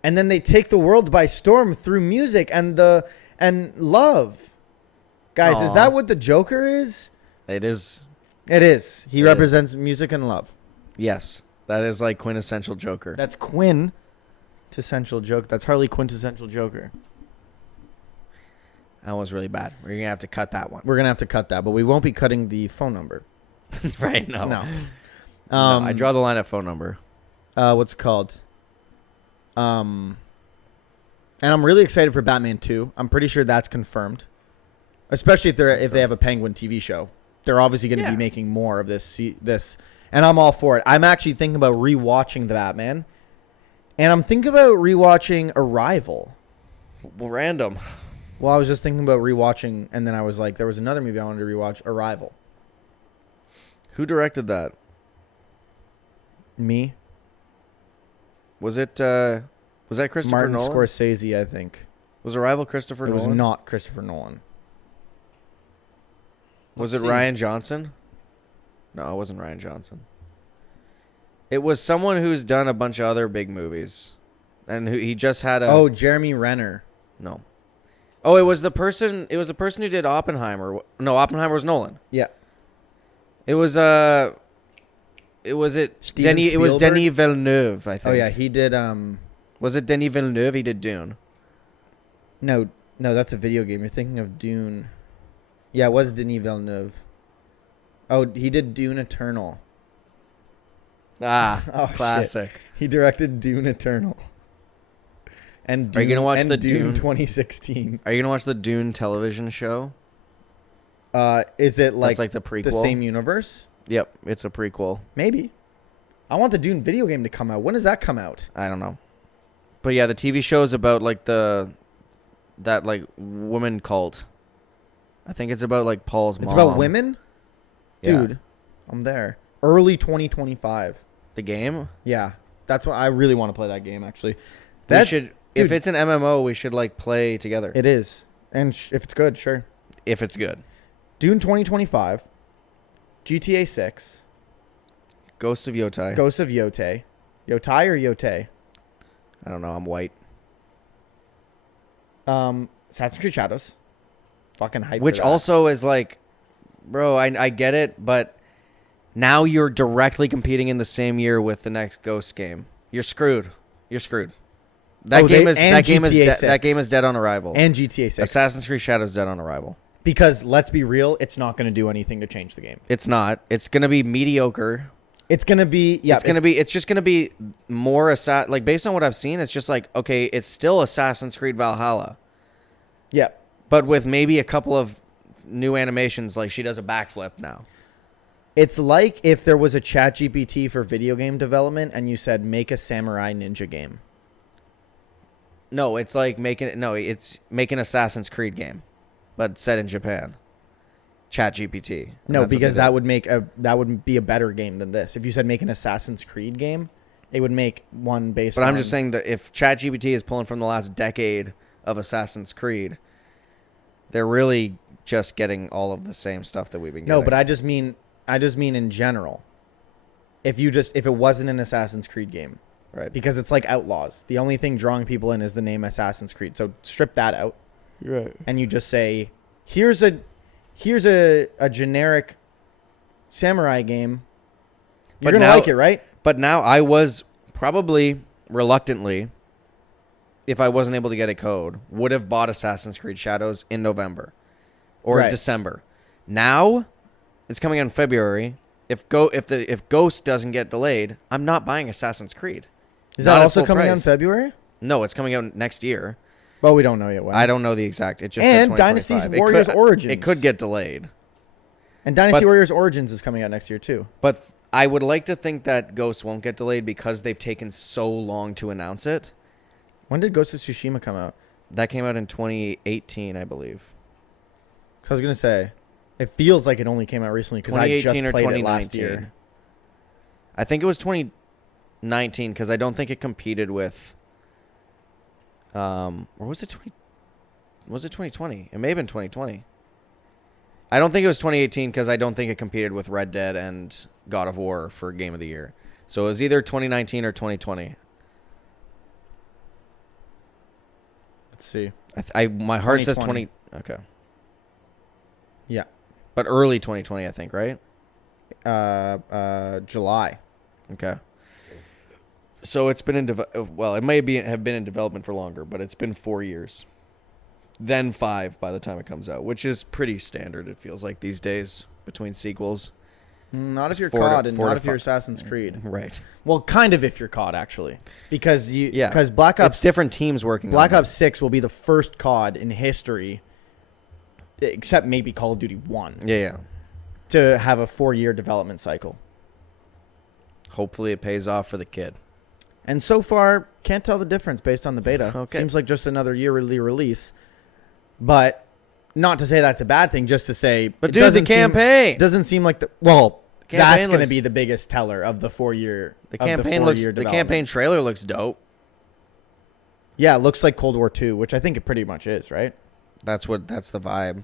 And then they take the world by storm through music and love. Guys, is Aw. that what the Joker is? It is. It is. He It represents music and love. Yes, that is like quintessential Joker. That's quintessential Joker. That's Harley quintessential Joker. That was really bad. We're gonna have to cut that one. We're gonna have to cut that, but we won't be cutting the phone number. Right? No. No. No, I draw the line at phone number. What's it called? And I'm really excited for Batman 2. I'm pretty sure that's confirmed. Especially if they have a Penguin TV show. They're obviously going to be making more of this, and I'm all for it. I'm actually thinking about rewatching the Batman, and I'm thinking about rewatching Arrival. Well, random. Well, I was just thinking about rewatching, and then I was like, there was another movie I wanted to rewatch, Arrival. Who directed that? Me, Was that Christopher Martin Nolan? Scorsese, I think. Was Arrival Christopher It Nolan? was not Christopher Nolan. Was Let's it see. Ryan Johnson? No, it wasn't Ryan Johnson. It was someone who's done a bunch of other big movies, and he just had a. Oh, Jeremy Renner. No. Oh, it was the person. It was the person who did Oppenheimer. No, Oppenheimer was Nolan. Yeah. It was It was Steven Denis. It was Spielberg? Denis Villeneuve. I think. Oh yeah, he did. Was it Denis Villeneuve? He did Dune. No, that's a video game. You're thinking of Dune. Yeah, it was Denis Villeneuve. Oh, he did Dune Eternal. Ah, Oh, classic. He directed Dune Eternal. And Dune, Are you gonna watch and the Dune Dune? 2016? Are you gonna watch the Dune television show? Is it That's like the prequel. the same universe? Yep, it's a prequel. Maybe. I want the Dune video game to come out. When does that come out? I don't know. But yeah, the TV show is about like that like woman cult. I think it's about like Paul's mom. It's about women? Yeah. Dude, I'm there. Early 2025. The game? Yeah. That's what I really want to play that game actually. We should if dude. it's an MMO, we should like play together. It is. And if it's good, sure. If it's good. Dune 2025. GTA 6. Ghosts of Yotai. Ghosts of Yotai. Yotai or Yotai? I don't know. I'm white. Assassin's Creed Shadows. Fucking hype. Which also is like, bro, I get it, but now you're directly competing in the same year with the next Ghost game. You're screwed. You're screwed. That game is dead on arrival. And GTA 6. Assassin's Creed Shadows dead on arrival. Because let's be real, it's not going to do anything to change the game. It's not. It's going to be mediocre. It's going to be It's just going to be more like based on what I've seen, it's just like, okay, it's still Assassin's Creed Valhalla. Yeah. But with maybe a couple of new animations, like she does a backflip now. It's like if there was a ChatGPT for video game development and you said make a samurai ninja game. No, it's like it's making Assassin's Creed game, but set in Japan. ChatGPT. No, because that would be a better game than this. If you said make an Assassin's Creed game, it would make one based on... But I'm just saying that if ChatGPT is pulling from the last decade of Assassin's Creed, they're really just getting all of the same stuff that we've been getting. No, but I just mean in general. If it wasn't an Assassin's Creed game, right? Because it's like Outlaws. The only thing drawing people in is the name Assassin's Creed. So strip that out. Right. And you just say, here's a generic samurai game. You're going to like it, right? But now I was probably reluctantly, if I wasn't able to get a code, would have bought Assassin's Creed Shadows in November or December. Now it's coming out in February. If Ghost doesn't get delayed, I'm not buying Assassin's Creed. Is that also coming out in February? No, it's coming out next year. Well, we don't know yet when. I don't know the exact. It just and Dynasty Warriors Origins. It could get delayed. And Dynasty Warriors Origins is coming out next year too. But I would like to think that Ghost won't get delayed because they've taken so long to announce it. When did Ghost of Tsushima come out? That came out in 2018, I believe. So I was going to say, it feels like it only came out recently because I just played it last year. I think it was 2019 because I don't think it competed with... or was it 2020? It may have been 2020. I don't think it was 2018 because I don't think it competed with Red Dead and God of War for Game of the Year. So it was either 2019 or 2020. Let's see. My heart says 20. Okay. Yeah. But early 2020, I think, right? July. Okay. So it's been in it may have been in development for longer, but it's been 4 years. Then 5 by the time it comes out, which is pretty standard, it feels like these days, between sequels. Not if you're COD and not if you're Assassin's Creed. Right. Well, kind of if you're COD, actually. Because Black Ops... It's different teams working Black on Ops 6 will be the first COD in history, except maybe Call of Duty 1. Yeah. To have a 4-year development cycle. Hopefully it pays off for the kid. And so far, can't tell the difference based on the beta. Okay. Seems like just another yearly release. But not to say that's a bad thing, just to say... But dude, the campaign! Doesn't seem like the... Well, that's going to be the biggest teller of the 4-year The campaign trailer looks dope. Yeah, it looks like Cold War II, which I think it pretty much is, right? That's the vibe.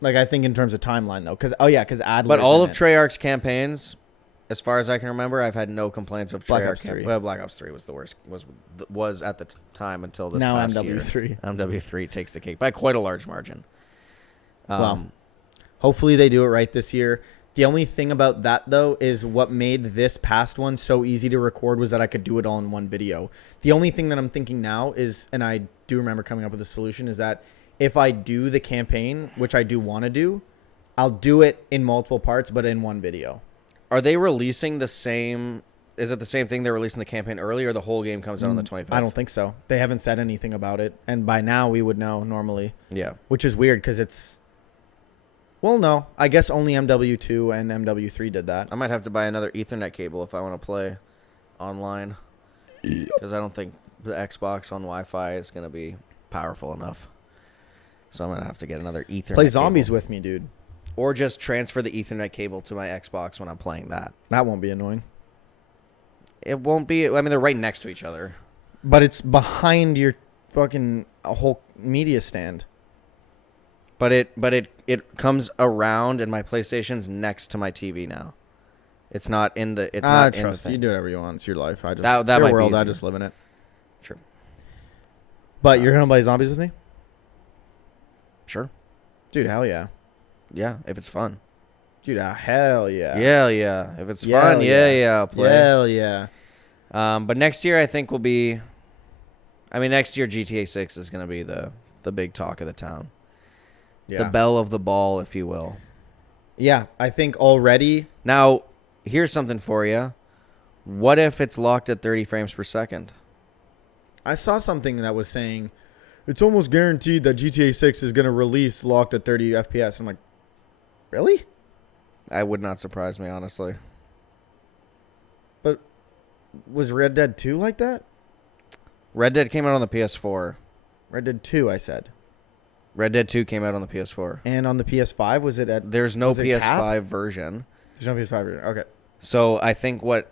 Like, I think in terms of timeline, though. Because Adler's But all of Treyarch's campaigns... As far as I can remember, I've had no complaints of Black Ops 3. Well, Black Ops 3 was the worst. Was at the time until this past year. Now MW3. MW3 takes the cake by quite a large margin. Well, hopefully they do it right this year. The only thing about that, though, is what made this past one so easy to record was that I could do it all in one video. The only thing that I'm thinking now is, and I do remember coming up with a solution, is that if I do the campaign, which I do want to do, I'll do it in multiple parts, but in one video. Are they releasing the same... Is it the same thing they're releasing the campaign early, or the whole game comes out on the 25th? I don't think so. They haven't said anything about it. And by now, we would know normally. Yeah. Which is weird, because it's... Well, no. I guess only MW2 and MW3 did that. I might have to buy another Ethernet cable if I want to play online. Because I don't think the Xbox on Wi-Fi is going to be powerful enough. So I'm going to have to get another Ethernet Play zombies cable. with me, dude. Or just transfer the Ethernet cable to my Xbox when I'm playing that. That won't be annoying. It won't be. I mean, they're right next to each other. But it's behind your fucking whole media stand. But it comes around, and my PlayStation's next to my TV now. It's not in the. It's not in the thing. You do whatever you want. It's your life. I just that it's your might world. be I easier. just live in it. True. But you're gonna play zombies with me, Sure. dude? Hell yeah, Yeah, if it's fun. dude. Hell yeah. Yeah. If it's Hell fun, yeah. yeah, I'll play. Hell yeah. But next year I think will be. I mean, next year GTA 6 is gonna be the big talk of the town. Yeah. The belle of the ball, if you will. Yeah, I think already. Now, here's something for you. What if it's locked at 30 frames per second? I saw something that was saying it's almost guaranteed that GTA 6 is going to release locked at 30 FPS. I'm like, really? That would not surprise me, honestly. But was Red Dead 2 like that? Red Dead came out on the PS4. Red Dead 2, I said. Red Dead 2 came out on the PS4. And on the PS5, was it at... There's no was it PS5 cap? version. There's no PS5 version. Okay. So I think what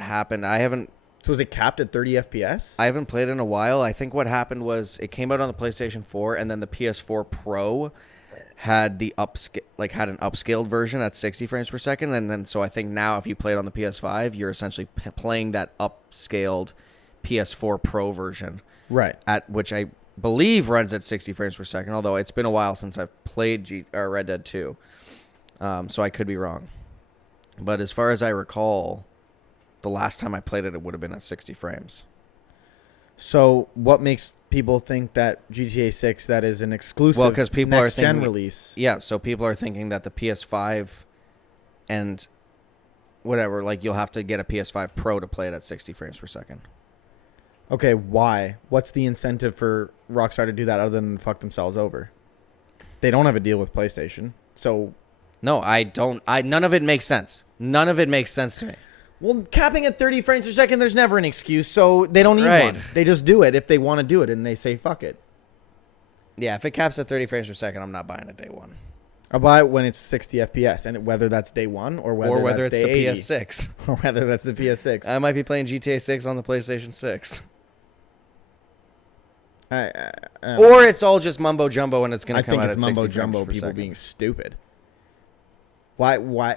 happened, So was it capped at 30 FPS? I haven't played it in a while. I think what happened was it came out on the PlayStation 4, and then the PS4 Pro had an upscaled version at 60 frames per second, and then so I think now if you play it on the PS5, you're essentially playing that upscaled PS4 Pro version, Right. at which I believe runs at 60 frames per second. Although it's been a while since I've played Red Dead 2, so I could be wrong. But as far as I recall, the last time I played it, it would have been at 60 frames. So what makes people think that GTA 6 that is an exclusive Well, because people are next-gen thinking, release? Yeah, so people are thinking that the PS5 and whatever, like you'll have to get a PS5 Pro to play it at 60 frames per second. Okay, why? What's the incentive for Rockstar to do that other than fuck themselves over? They don't have a deal with PlayStation, so... No, I don't. None of it makes sense. None of it makes sense to me. Well, capping at 30 frames per second, there's never an excuse, so they don't need Right. one. They just do it if they want to do it, and they say, fuck it. Yeah, if it caps at 30 frames per second, I'm not buying it day one. I'll buy it when it's 60 FPS, and whether that's day one or whether it's that's the day 80, PS6. or whether that's the PS6. I might be playing GTA 6 on the PlayStation 6. Or it's all just mumbo jumbo and it's going to come out at 60 frames per second. I think it's mumbo jumbo, people being stupid. Why,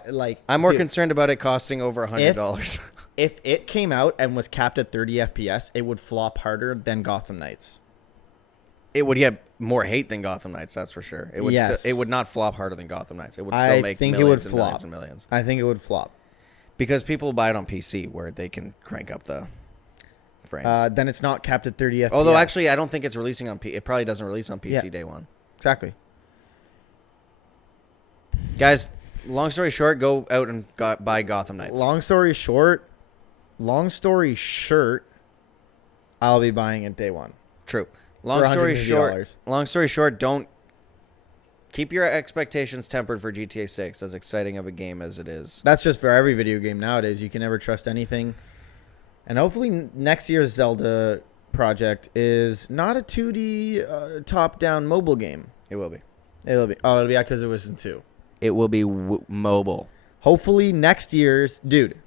like... I'm more concerned about it costing over $100. If it came out and was capped at 30 FPS, it would flop harder than Gotham Knights. It would get more hate than Gotham Knights, that's for sure. It would it would not flop harder than Gotham Knights. It would still make millions and millions and millions. I think it would flop. Because people buy it on PC where they can crank up the frames. Then it's not capped at 30 FPS. Although, actually, I don't think it's releasing on PC. It probably doesn't release on PC day one. Exactly. Guys, long story short, go out and buy Gotham Knights. Long story short, I'll be buying it day one. True. Long story short, don't keep your expectations tempered for GTA 6, as exciting of a game as it is. That's just for every video game nowadays. You can never trust anything. And hopefully next year's Zelda project is not a 2D top-down mobile game. It will be. It'll be because it was in 2. It will be mobile. Hopefully next year's... Dude.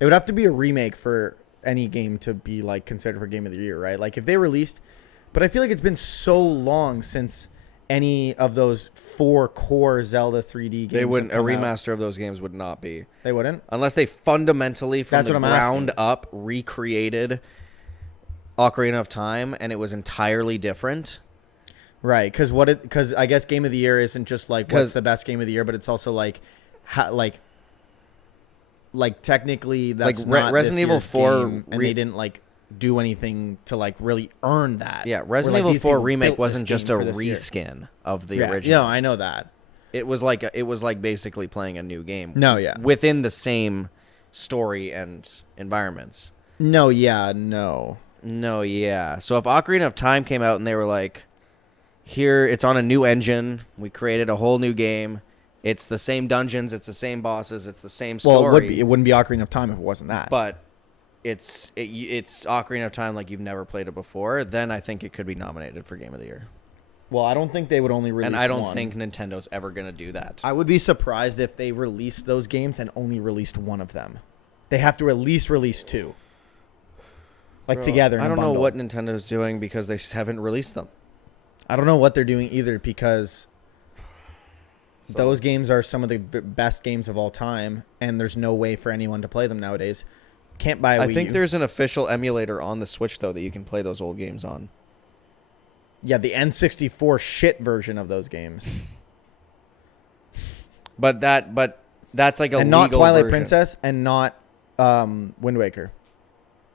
It would have to be a remake for any game to be like considered for Game of the Year, right? Like if they released... But I feel like it's been so long since any of those 4 core Zelda 3D games. They wouldn't. A remaster of those games would not be. They wouldn't? Unless they fundamentally, from the ground up, recreated Ocarina of Time and it was entirely different. Right, because I guess Game of the Year isn't just like what's the best game of the year, but it's also like technically that's like not Resident Evil 4 game, and they didn't like do anything to like really earn that. Yeah, Resident Evil 4 remake wasn't just a reskin of the original. No, I know that. It was like basically playing a new game. No, yeah. Within the same story and environments. No, yeah, no. No, yeah. So if Ocarina of Time came out and they were like, here, it's on a new engine. We created a whole new game. It's the same dungeons. It's the same bosses. It's the same story. Well, it would be. It wouldn't be Ocarina of Time if it wasn't that. But it's Ocarina of Time like you've never played it before. Then I think it could be nominated for Game of the Year. Well, I don't think they would only release And I don't one. think Nintendo's ever going to do that. I would be surprised if they released those games and only released one of them. They have to at least release 2. Like together in I don't a bundle. know what Nintendo's doing because they haven't released them. I don't know what they're doing either, because those games are some of the best games of all time, and there's no way for anyone to play them nowadays. Can't buy a Wii I think U. there's an official emulator on the Switch, though, that you can play those old games on. Yeah, the N64 shit version of those games. But that's like a and legal not Twilight version. Princess and not Wind Waker.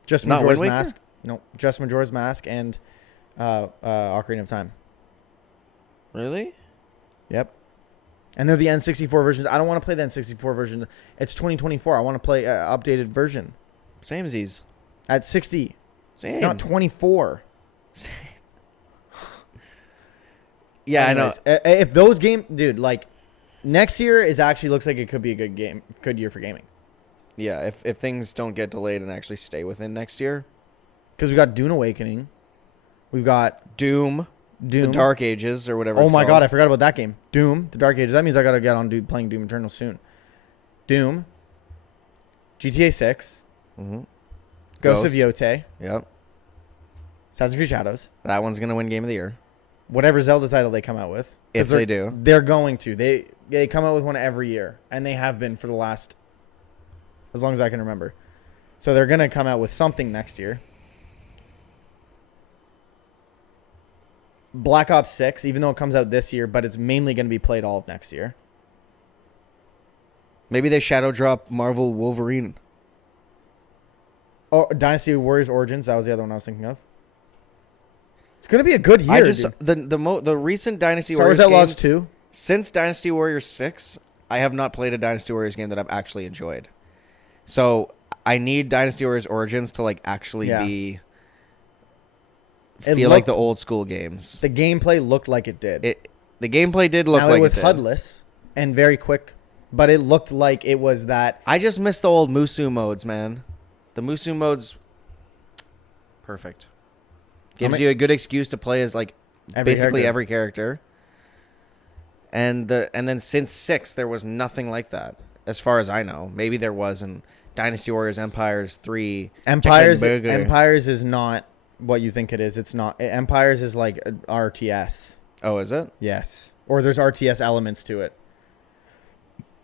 Just Not Majora's Wind Waker? Mask. No, just Majora's Mask and Ocarina of Time. Really? Yep. And they're the N64 versions. I don't want to play the N64 version. It's 2024. I want to play an updated version. Samesies. At 60. Same. Not 24. Same. Yeah, Anyways, I know. If those games, dude, like, next year actually looks like it could be a good year for gaming. Yeah, if things don't get delayed and actually stay within next year. Because we got Dune Awakening. We've got Doom. The Dark Ages or whatever. Oh my god, I forgot about that game. Doom, the Dark Ages. That means I gotta get on playing Doom Eternal soon. Doom, GTA 6, Ghost of Yotei, Yep. Assassin's Creed Shadows. That one's gonna win Game of the Year. Whatever Zelda title they come out with. If they do. They're going to. They come out with one every year. And they have been for the last, as long as I can remember. So they're gonna come out with something next year. Black Ops 6, even though it comes out this year, but it's mainly going to be played all of next year. Maybe they shadow drop Marvel Wolverine. Oh, Dynasty Warriors Origins, that was the other one I was thinking of. It's going to be a good year, The recent Dynasty Star Wars Warriors Outlaws games, 2. Since Dynasty Warriors 6, I have not played a Dynasty Warriors game that I've actually enjoyed. So I need Dynasty Warriors Origins to like actually feel like the old school games. The gameplay looked like it did. The gameplay did look like it did. It was HUDless and very quick, but it looked like it was that. I just miss the old Musu modes, man. The Musu modes, perfect. Gives you a good excuse to play as like every character. And then since 6, there was nothing like that, as far as I know. Maybe there was in Dynasty Warriors Empires 3. Empires is not what you think it is. It's not. Empires is like RTS. Oh, is it? Yes. Or there's RTS elements to it.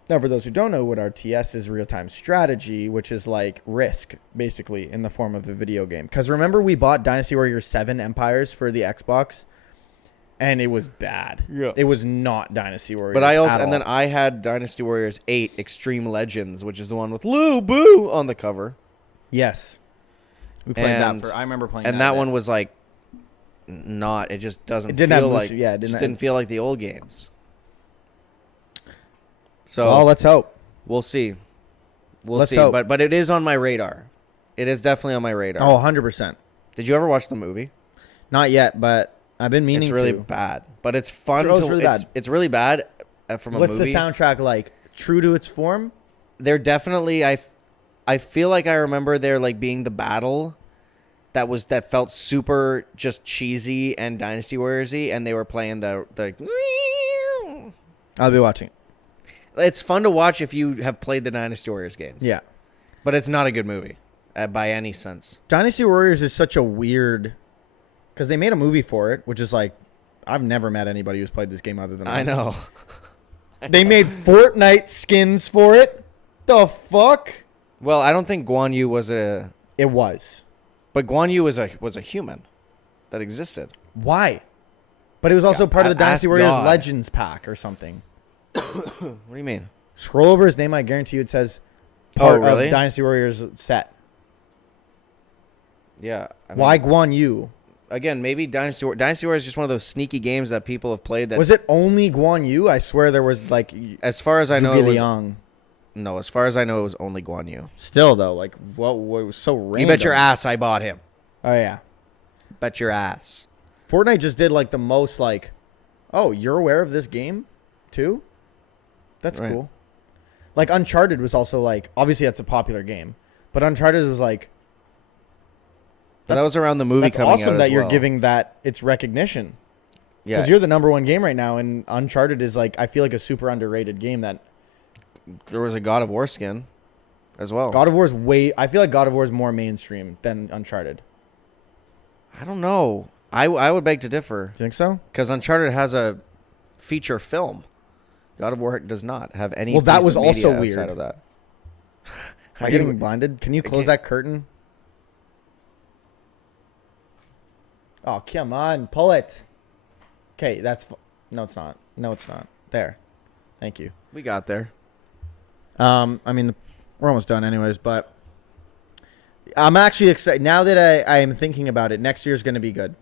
Now, for those who don't know what RTS is, real-time strategy, which is like Risk, basically, in the form of a video game. Because remember, we bought Dynasty Warriors 7 Empires for the Xbox, and it was bad. Yeah. It was not Dynasty Warriors. But then I had Dynasty Warriors 8 Extreme Legends, which is the one with Lou Boo on the cover. Yes. We played that I remember playing that. And that one was like not. It just doesn't. It didn't feel have like. Yeah, didn't feel like the old games. So well, let's hope. We'll see. Let's see. Hope. But it is on my radar. It is definitely on my radar. Oh, 100%. Did you ever watch the movie? Not yet, but I've been meaning to. It's really bad, but it's fun. It's really bad. It's really bad from a movie. What's the soundtrack like? True to its form? They're definitely. I feel like I remember there like being the battle that felt super just cheesy and Dynasty Warriors-y, and they were playing the. I'll be watching. It's fun to watch if you have played the Dynasty Warriors games. Yeah, but it's not a good movie by any sense. Dynasty Warriors is such a weird, because they made a movie for it, which is like, I've never met anybody who's played this game other than us. I know. They made Fortnite skins for it. The fuck? Well, I don't think Guan Yu was a. It was, but Guan Yu was a human that existed. Why? But it was also part of the Dynasty Warriors God. Legends pack or something. What do you mean? Scroll over his name. I guarantee you it says part really? of Dynasty Warriors set. Yeah. Why Guan Yu? Again, maybe Dynasty Warriors is just one of those sneaky games that people have played. That was it only Guan Yu? I swear there was like. As far as I know, it was. Young. No, as far as I know, it was only Guan Yu. Still though, like what was so random. You bet your ass I bought him. Oh yeah. Bet your ass. Fortnite just did like the most like, oh, you're aware of this game, too? That's right. Cool. Like Uncharted was also like, obviously that's a popular game, but Uncharted was like. That was around the movie coming out. That's awesome that you're giving that its recognition. Yeah. Because you're the #1 game right now, and Uncharted is like, I feel like a super underrated game that. There was a God of War skin, as well. God of War is I feel like God of War is more mainstream than Uncharted. I don't know. I would beg to differ. You think so? Because Uncharted has a feature film. God of War does not have any. Well, that piece was of media also weird. outside of that. Am I getting blinded? Can you close that curtain? Oh, come on. Pull it. Okay, no, it's not. No, it's not. There. Thank you. We got there. I mean, we're almost done anyways, but I'm actually excited. Now that I am thinking about it, next year's going to be good.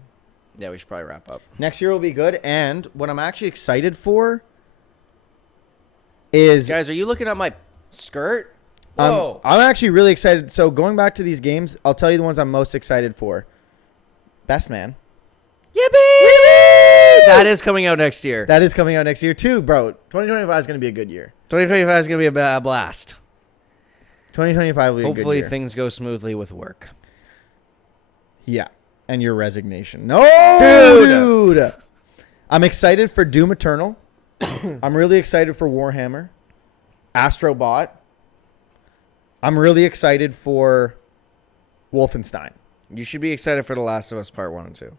Yeah, we should probably wrap up. Next year will be good, and what I'm actually excited for is... Guys, are you looking at my skirt? Whoa. I'm actually really excited. So going back to these games, I'll tell you the ones I'm most excited for. Best Man. Yippee! That is coming out next year. That is coming out next year too, bro. 2025 is going to be a good year. 2025 is going to be a blast. 2025 will be a good year. Hopefully things go smoothly with work. Yeah. And your resignation. No, dude. I'm excited for Doom Eternal. I'm really excited for Warhammer. Astro Bot. I'm really excited for Wolfenstein. You should be excited for The Last of Us Part 1 and 2.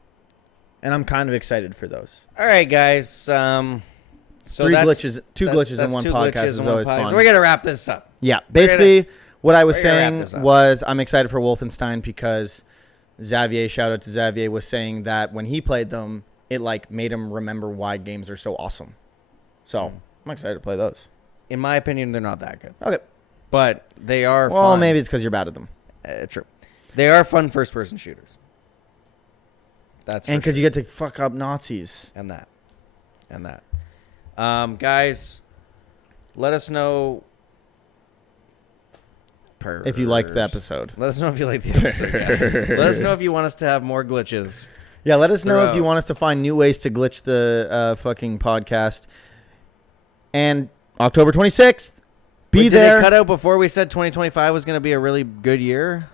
And I'm kind of excited for those. All right, guys. So two glitches in one podcast is always fun. We're going to wrap this up. Yeah. Basically, what I was saying was I'm excited for Wolfenstein because Xavier, shout out to Xavier, was saying that when he played them, it like made him remember why games are so awesome. So I'm excited to play those. In my opinion, they're not that good. Okay. But they are fun. Well, maybe it's because you're bad at them. True. They are fun first-person shooters. That's and because you get to fuck up Nazis. And that. Guys, let us know if you liked the episode. Let us know if you like the episode, guys. Let us know if you want us to have more glitches. Yeah, let us know if you want us to find new ways to glitch the fucking podcast. And October 26th, be there. Did they cut out before we said 2025 was going to be a really good year?